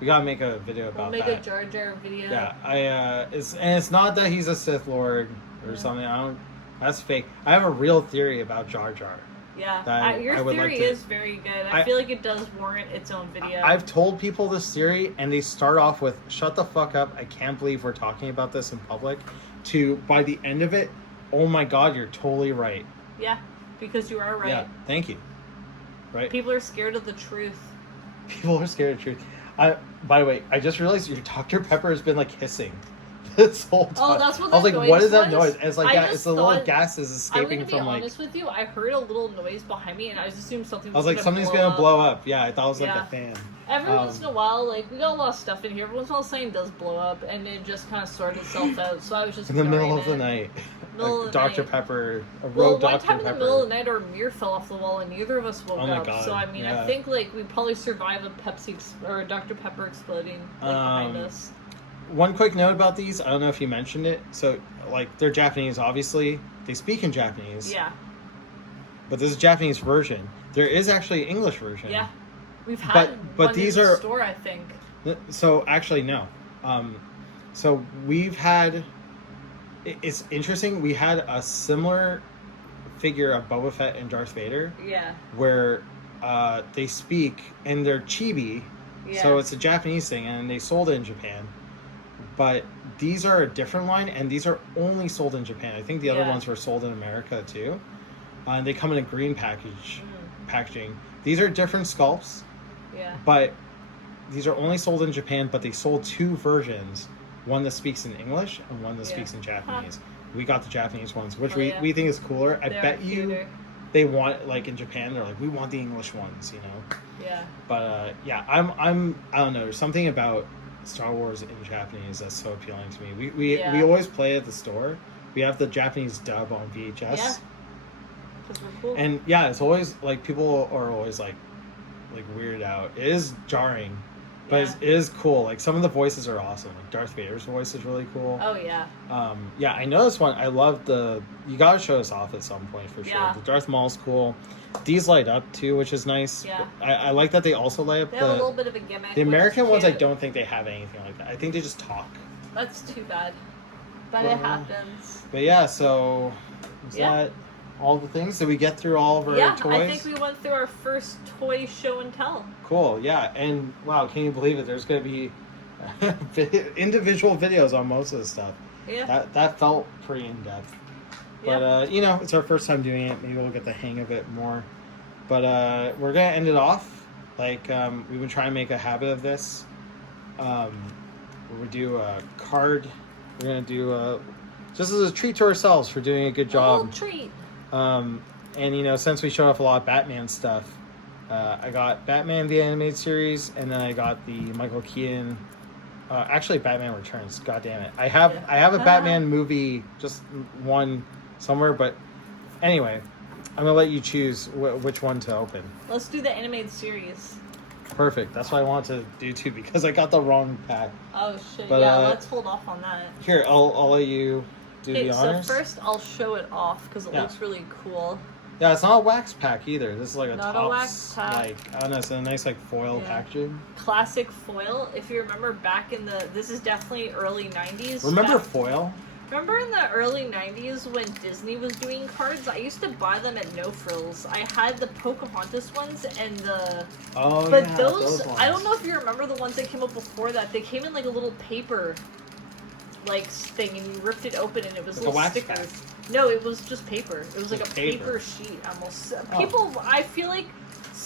We gotta make a video about that. We'll make a Jar Jar video. Yeah, it's not that he's a Sith Lord or something. That's fake. I have a real theory about Jar Jar. Yeah, your theory is very good. I feel like it does warrant its own video. I've told people this theory, and they start off with, shut the fuck up, I can't believe we're talking about this in public, to, by the end of it, oh my god, you're totally right. Yeah, because you are right. Yeah, thank you. Right? People are scared of the truth. People are scared of truth. By the way, I just realized your Dr. Pepper has been, like, hissing this whole time. Oh, that's what I was that like, noise what is that was? noise? And it's like, it's the little gases escaping from, I'm like... gonna be honest with you, I heard a little noise behind me, and I just assumed something was I was like, something's gonna blow up. Yeah, I thought it was like a fan. Every once in a while, like, we got a lot of stuff in here. Every once in a while, something does blow up, and it just kind of sorted itself out, so I was just in the middle of it. the night. Middle of the Dr. night. Pepper, one Dr. time in Pepper. the middle of the night, our mirror fell off the wall, and neither of us woke up. God, so, I mean, I think, like, we probably survived a or a Dr. Pepper exploding, like, behind us. One quick note about these, I don't know if you mentioned it. So, like, they're Japanese, obviously. They speak in Japanese. Yeah. But this is a Japanese version. There is actually an English version. Yeah. We've had but these are store, I think. So, actually, no. So, we've had... It's interesting. We had a similar figure of Boba Fett and Darth Vader. Yeah. Where they speak, and they're chibi. Yeah. So, it's a Japanese thing, and they sold it in Japan. But these are a different line, and these are only sold in Japan. I think the other ones were sold in America too. And they come in a green packaging. These are different sculpts. Yeah. But these are only sold in Japan, but they sold two versions. One that speaks in English and one that speaks in Japanese. We got the Japanese ones, which we think is cooler. I bet you they want, like in Japan, they're like, we want the English ones, you know? Yeah. But I don't know, there's something about Star Wars in Japanese that's so appealing to me. We always play at the store. We have the Japanese dub on VHS. Yeah. Because we're cool. And it's always like, people are always like weirded out. It is jarring, but it is cool. Like, some of the voices are awesome. Like, Darth Vader's voice is really cool. Oh yeah. I know this one. I love you gotta show us off at some point for sure. Yeah. The Darth Maul's cool. These light up too, which is nice. Yeah. I like that they also light up. They have a little bit of a gimmick. The American ones, I don't think they have anything like that. I think they just talk. That's too bad. But it happens. But yeah, so is that all the things? Did we get through all of our toys? I think we went through our first toy show and tell. Cool, yeah. And wow, can you believe it? There's going to be individual videos on most of this stuff. Yeah. That felt pretty in-depth. But, it's our first time doing it. Maybe we'll get the hang of it more. But we're going to end it off. Like, we've been trying to make a habit of this. We do a card. We're going to do just as a treat to ourselves for doing a good job. A little treat. And, since we showed off a lot of Batman stuff, I got Batman the Animated Series, and then I got the Michael Keaton... actually, Batman Returns. God damn it! I have a Batman movie, just one somewhere. But anyway, I'm gonna let you choose which one to open. Let's do the animated series. Perfect. That's what I want to do too, because I got the wrong pack. Oh shit! But, let's hold off on that. Here, I'll let you do the honors. So first, I'll show it off because it looks really cool. Yeah, it's not a wax pack either. This is like Not Topps, a wax pack. like, I don't know, it's a nice foil packaging. Classic foil. If you remember back in this is definitely early 90s. Remember foil? Remember in the early 90s when Disney was doing cards? I used to buy them at No Frills. I had the Pocahontas ones and the... Oh, but yeah, those ones. I don't know if you remember the ones that came up before that. They came in like a little paper thing, and you ripped it open and it was little stickers. Pack. No, it was just paper. It was like a paper sheet almost. People, I feel like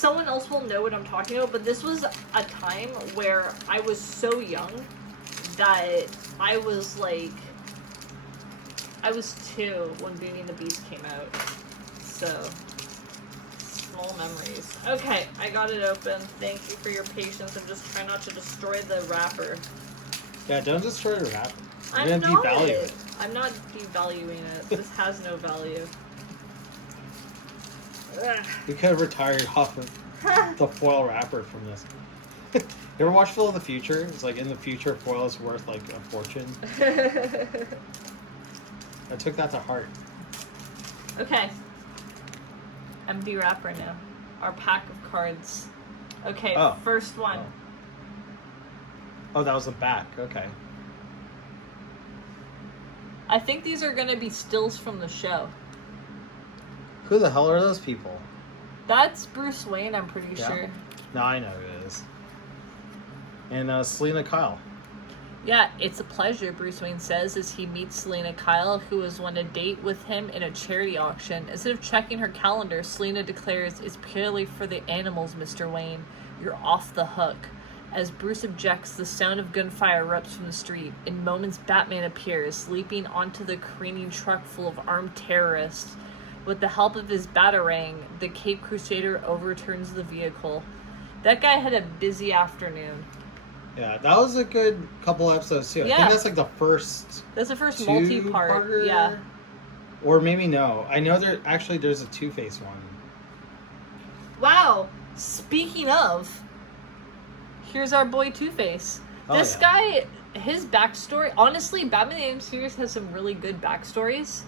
someone else will know what I'm talking about, but this was a time where I was so young that I was like, I was 2 when Beauty and the Beast came out. So, small memories. Okay, I got it open. Thank you for your patience. I'm just trying not to destroy the wrapper. Yeah, don't destroy the wrapper. I'm You're not. gonna devalue it. I'm not devaluing it. This has no value. Ugh. You could have retired off of the foil wrapper from this. You ever watch Phil of the Future? It's like in the future, foil is worth like a fortune. I took that to heart. Okay. Empty wrapper now. Our pack of cards. Okay, Oh. first one. Oh, that was the back. Okay. I think these are gonna be stills from the show. Who the hell are those people? That's Bruce Wayne, I'm pretty Yeah? sure. No, I know who it is. And Selena Kyle. Yeah, it's a pleasure, Bruce Wayne says as he meets Selena Kyle, who has won a date with him in a charity auction. Instead of checking her calendar, Selena declares, "It's purely for the animals, Mr. Wayne. You're off the hook." As Bruce objects, the sound of gunfire erupts from the street. In moments, Batman appears, leaping onto the careening truck full of armed terrorists. With the help of his Batarang, the Cape Crusader overturns the vehicle. That guy had a busy afternoon. Yeah, that was a good couple episodes too. I Yeah. think that's like the first That's the first multi-part. two-parter? Yeah. Or maybe no. I know there's a Two-Face one. Wow. Speaking of, here's our boy Two-Face. Oh, This yeah. guy, his backstory, honestly, Batman the Animated Series has some really good backstories.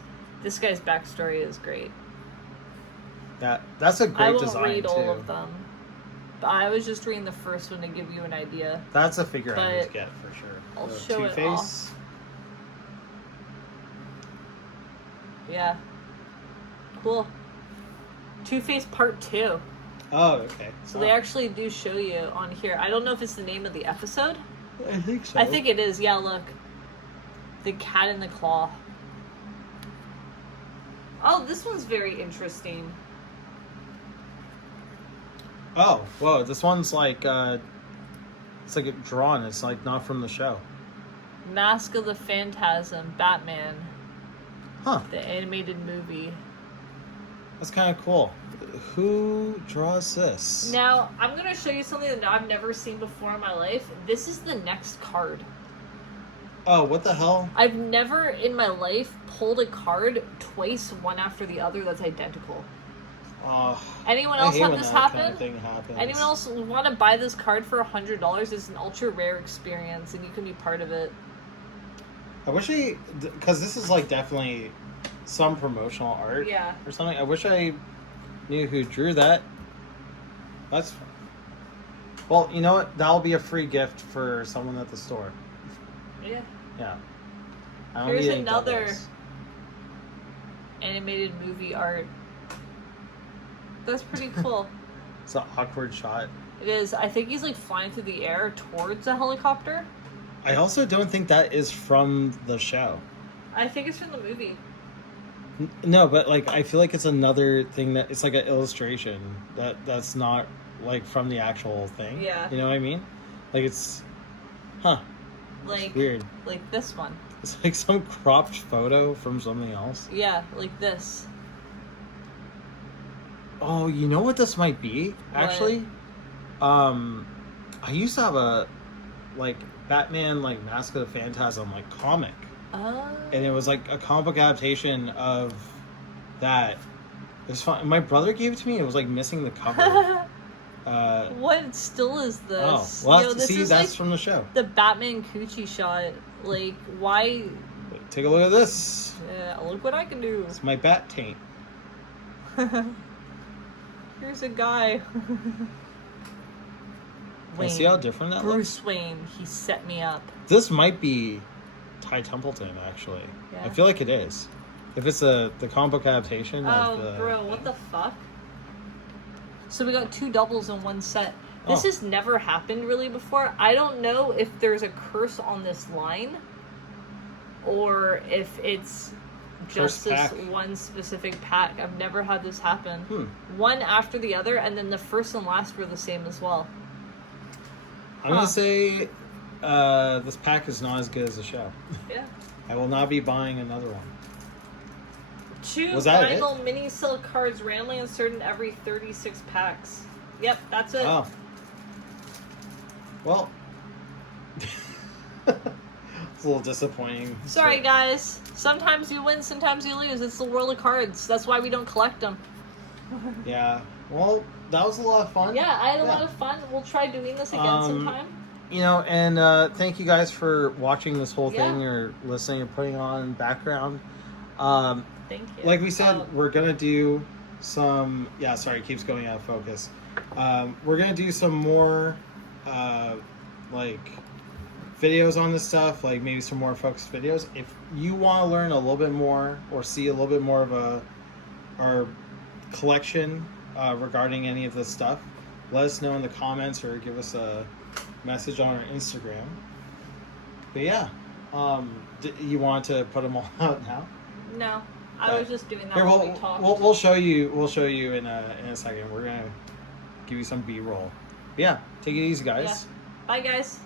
This guy's backstory is great. That's a great I won't design read too. all of them. But I was just reading the first one to give you an idea. That's a figure I would But get for sure. I'll The show it Two-Face. Yeah. Cool. Two-Face Part 2. Oh, okay. So they actually do show you on here. I don't know if it's the name of the episode. I think so. I think it is. Yeah, look. The Cat in the Claw. Oh, this one's very interesting. Oh, whoa! This one's like it's like drawn. It's like not from the show. Mask of the Phantasm, Batman, Huh? the animated movie. That's kind of cool. Who draws this? Now, I'm going to show you something that I've never seen before in my life. This is the next card. Oh, what the hell? I've never in my life pulled a card twice, one after the other, that's identical. Anyone else have this happen? Kind of thing happens. Anyone else want to buy this card for $100? It's an ultra rare experience, and you can be part of it. I wish because this is like definitely some promotional art, Yeah. or something. I wish I knew who drew that. That's fun. Well, you know what? That'll be a free gift for someone at the store. Yeah. Yeah. I don't Here's need any another doubles. animated movie art. That's pretty cool. It's an awkward shot. It is. I think he's like flying through the air towards a helicopter. I also don't think that is from the show. I think it's from the movie. No, but like I feel like it's another thing that it's like an illustration that's not like from the actual thing. Yeah. You know what I mean? Like it's Like weird. Like this one. It's like some cropped photo from something else. Yeah, like this. Oh, you know what this might be? Actually, I used to have a like Batman like Mask of the Phantasm like comic, and it was like a comic book adaptation of that. It was fun. My brother gave it to me. It was like missing the cover. What still is Oh, this? well, Yo, this see, is that's like from the show. the Batman coochie shot. Like, why? Take a look at this. Look what I can do. It's my bat taint. Here's a guy. Wayne. See how different that looks? Bruce Wayne. He set me up. This might be Ty Templeton, actually. Yeah. I feel like it is. If it's the comic book adaptation of Oh, the... bro, what the fuck? So we got 2 doubles in one set. This has never happened really before. I don't know if there's a curse on this line or if it's just First this pack. one specific pack. I've never had this happen. Hmm. One after the other, and then the first and last were the same as well. I'm gonna say this pack is not as good as the show. Yeah. I will not be buying another one. 2 Was that it? vinyl mini silk cards randomly inserted in every 36 packs. Yep, that's it. Oh. Well. It's a little disappointing. Sorry, guys. Sometimes you win, sometimes you lose. It's the world of cards. That's why we don't collect them. Yeah. Well, that was a lot of fun. Yeah, I had a lot of fun. We'll try doing this again sometime. You know, and thank you guys for watching this whole thing Yeah. or listening or putting on background. Thank you. Like we said, we're gonna do some. Yeah, sorry, it keeps going out of focus. We're gonna do some more, like, videos on this stuff. Like maybe some more focused videos. If you want to learn a little bit more or see a little bit more of our collection regarding any of this stuff, let us know in the comments or give us a message on our Instagram. But yeah, you want to put them all out now? No, I was just doing that Here, while we talked. we'll show you. We'll show you in a second. We're gonna give you some B-roll. But yeah, take it easy, guys. Yeah. Bye, guys.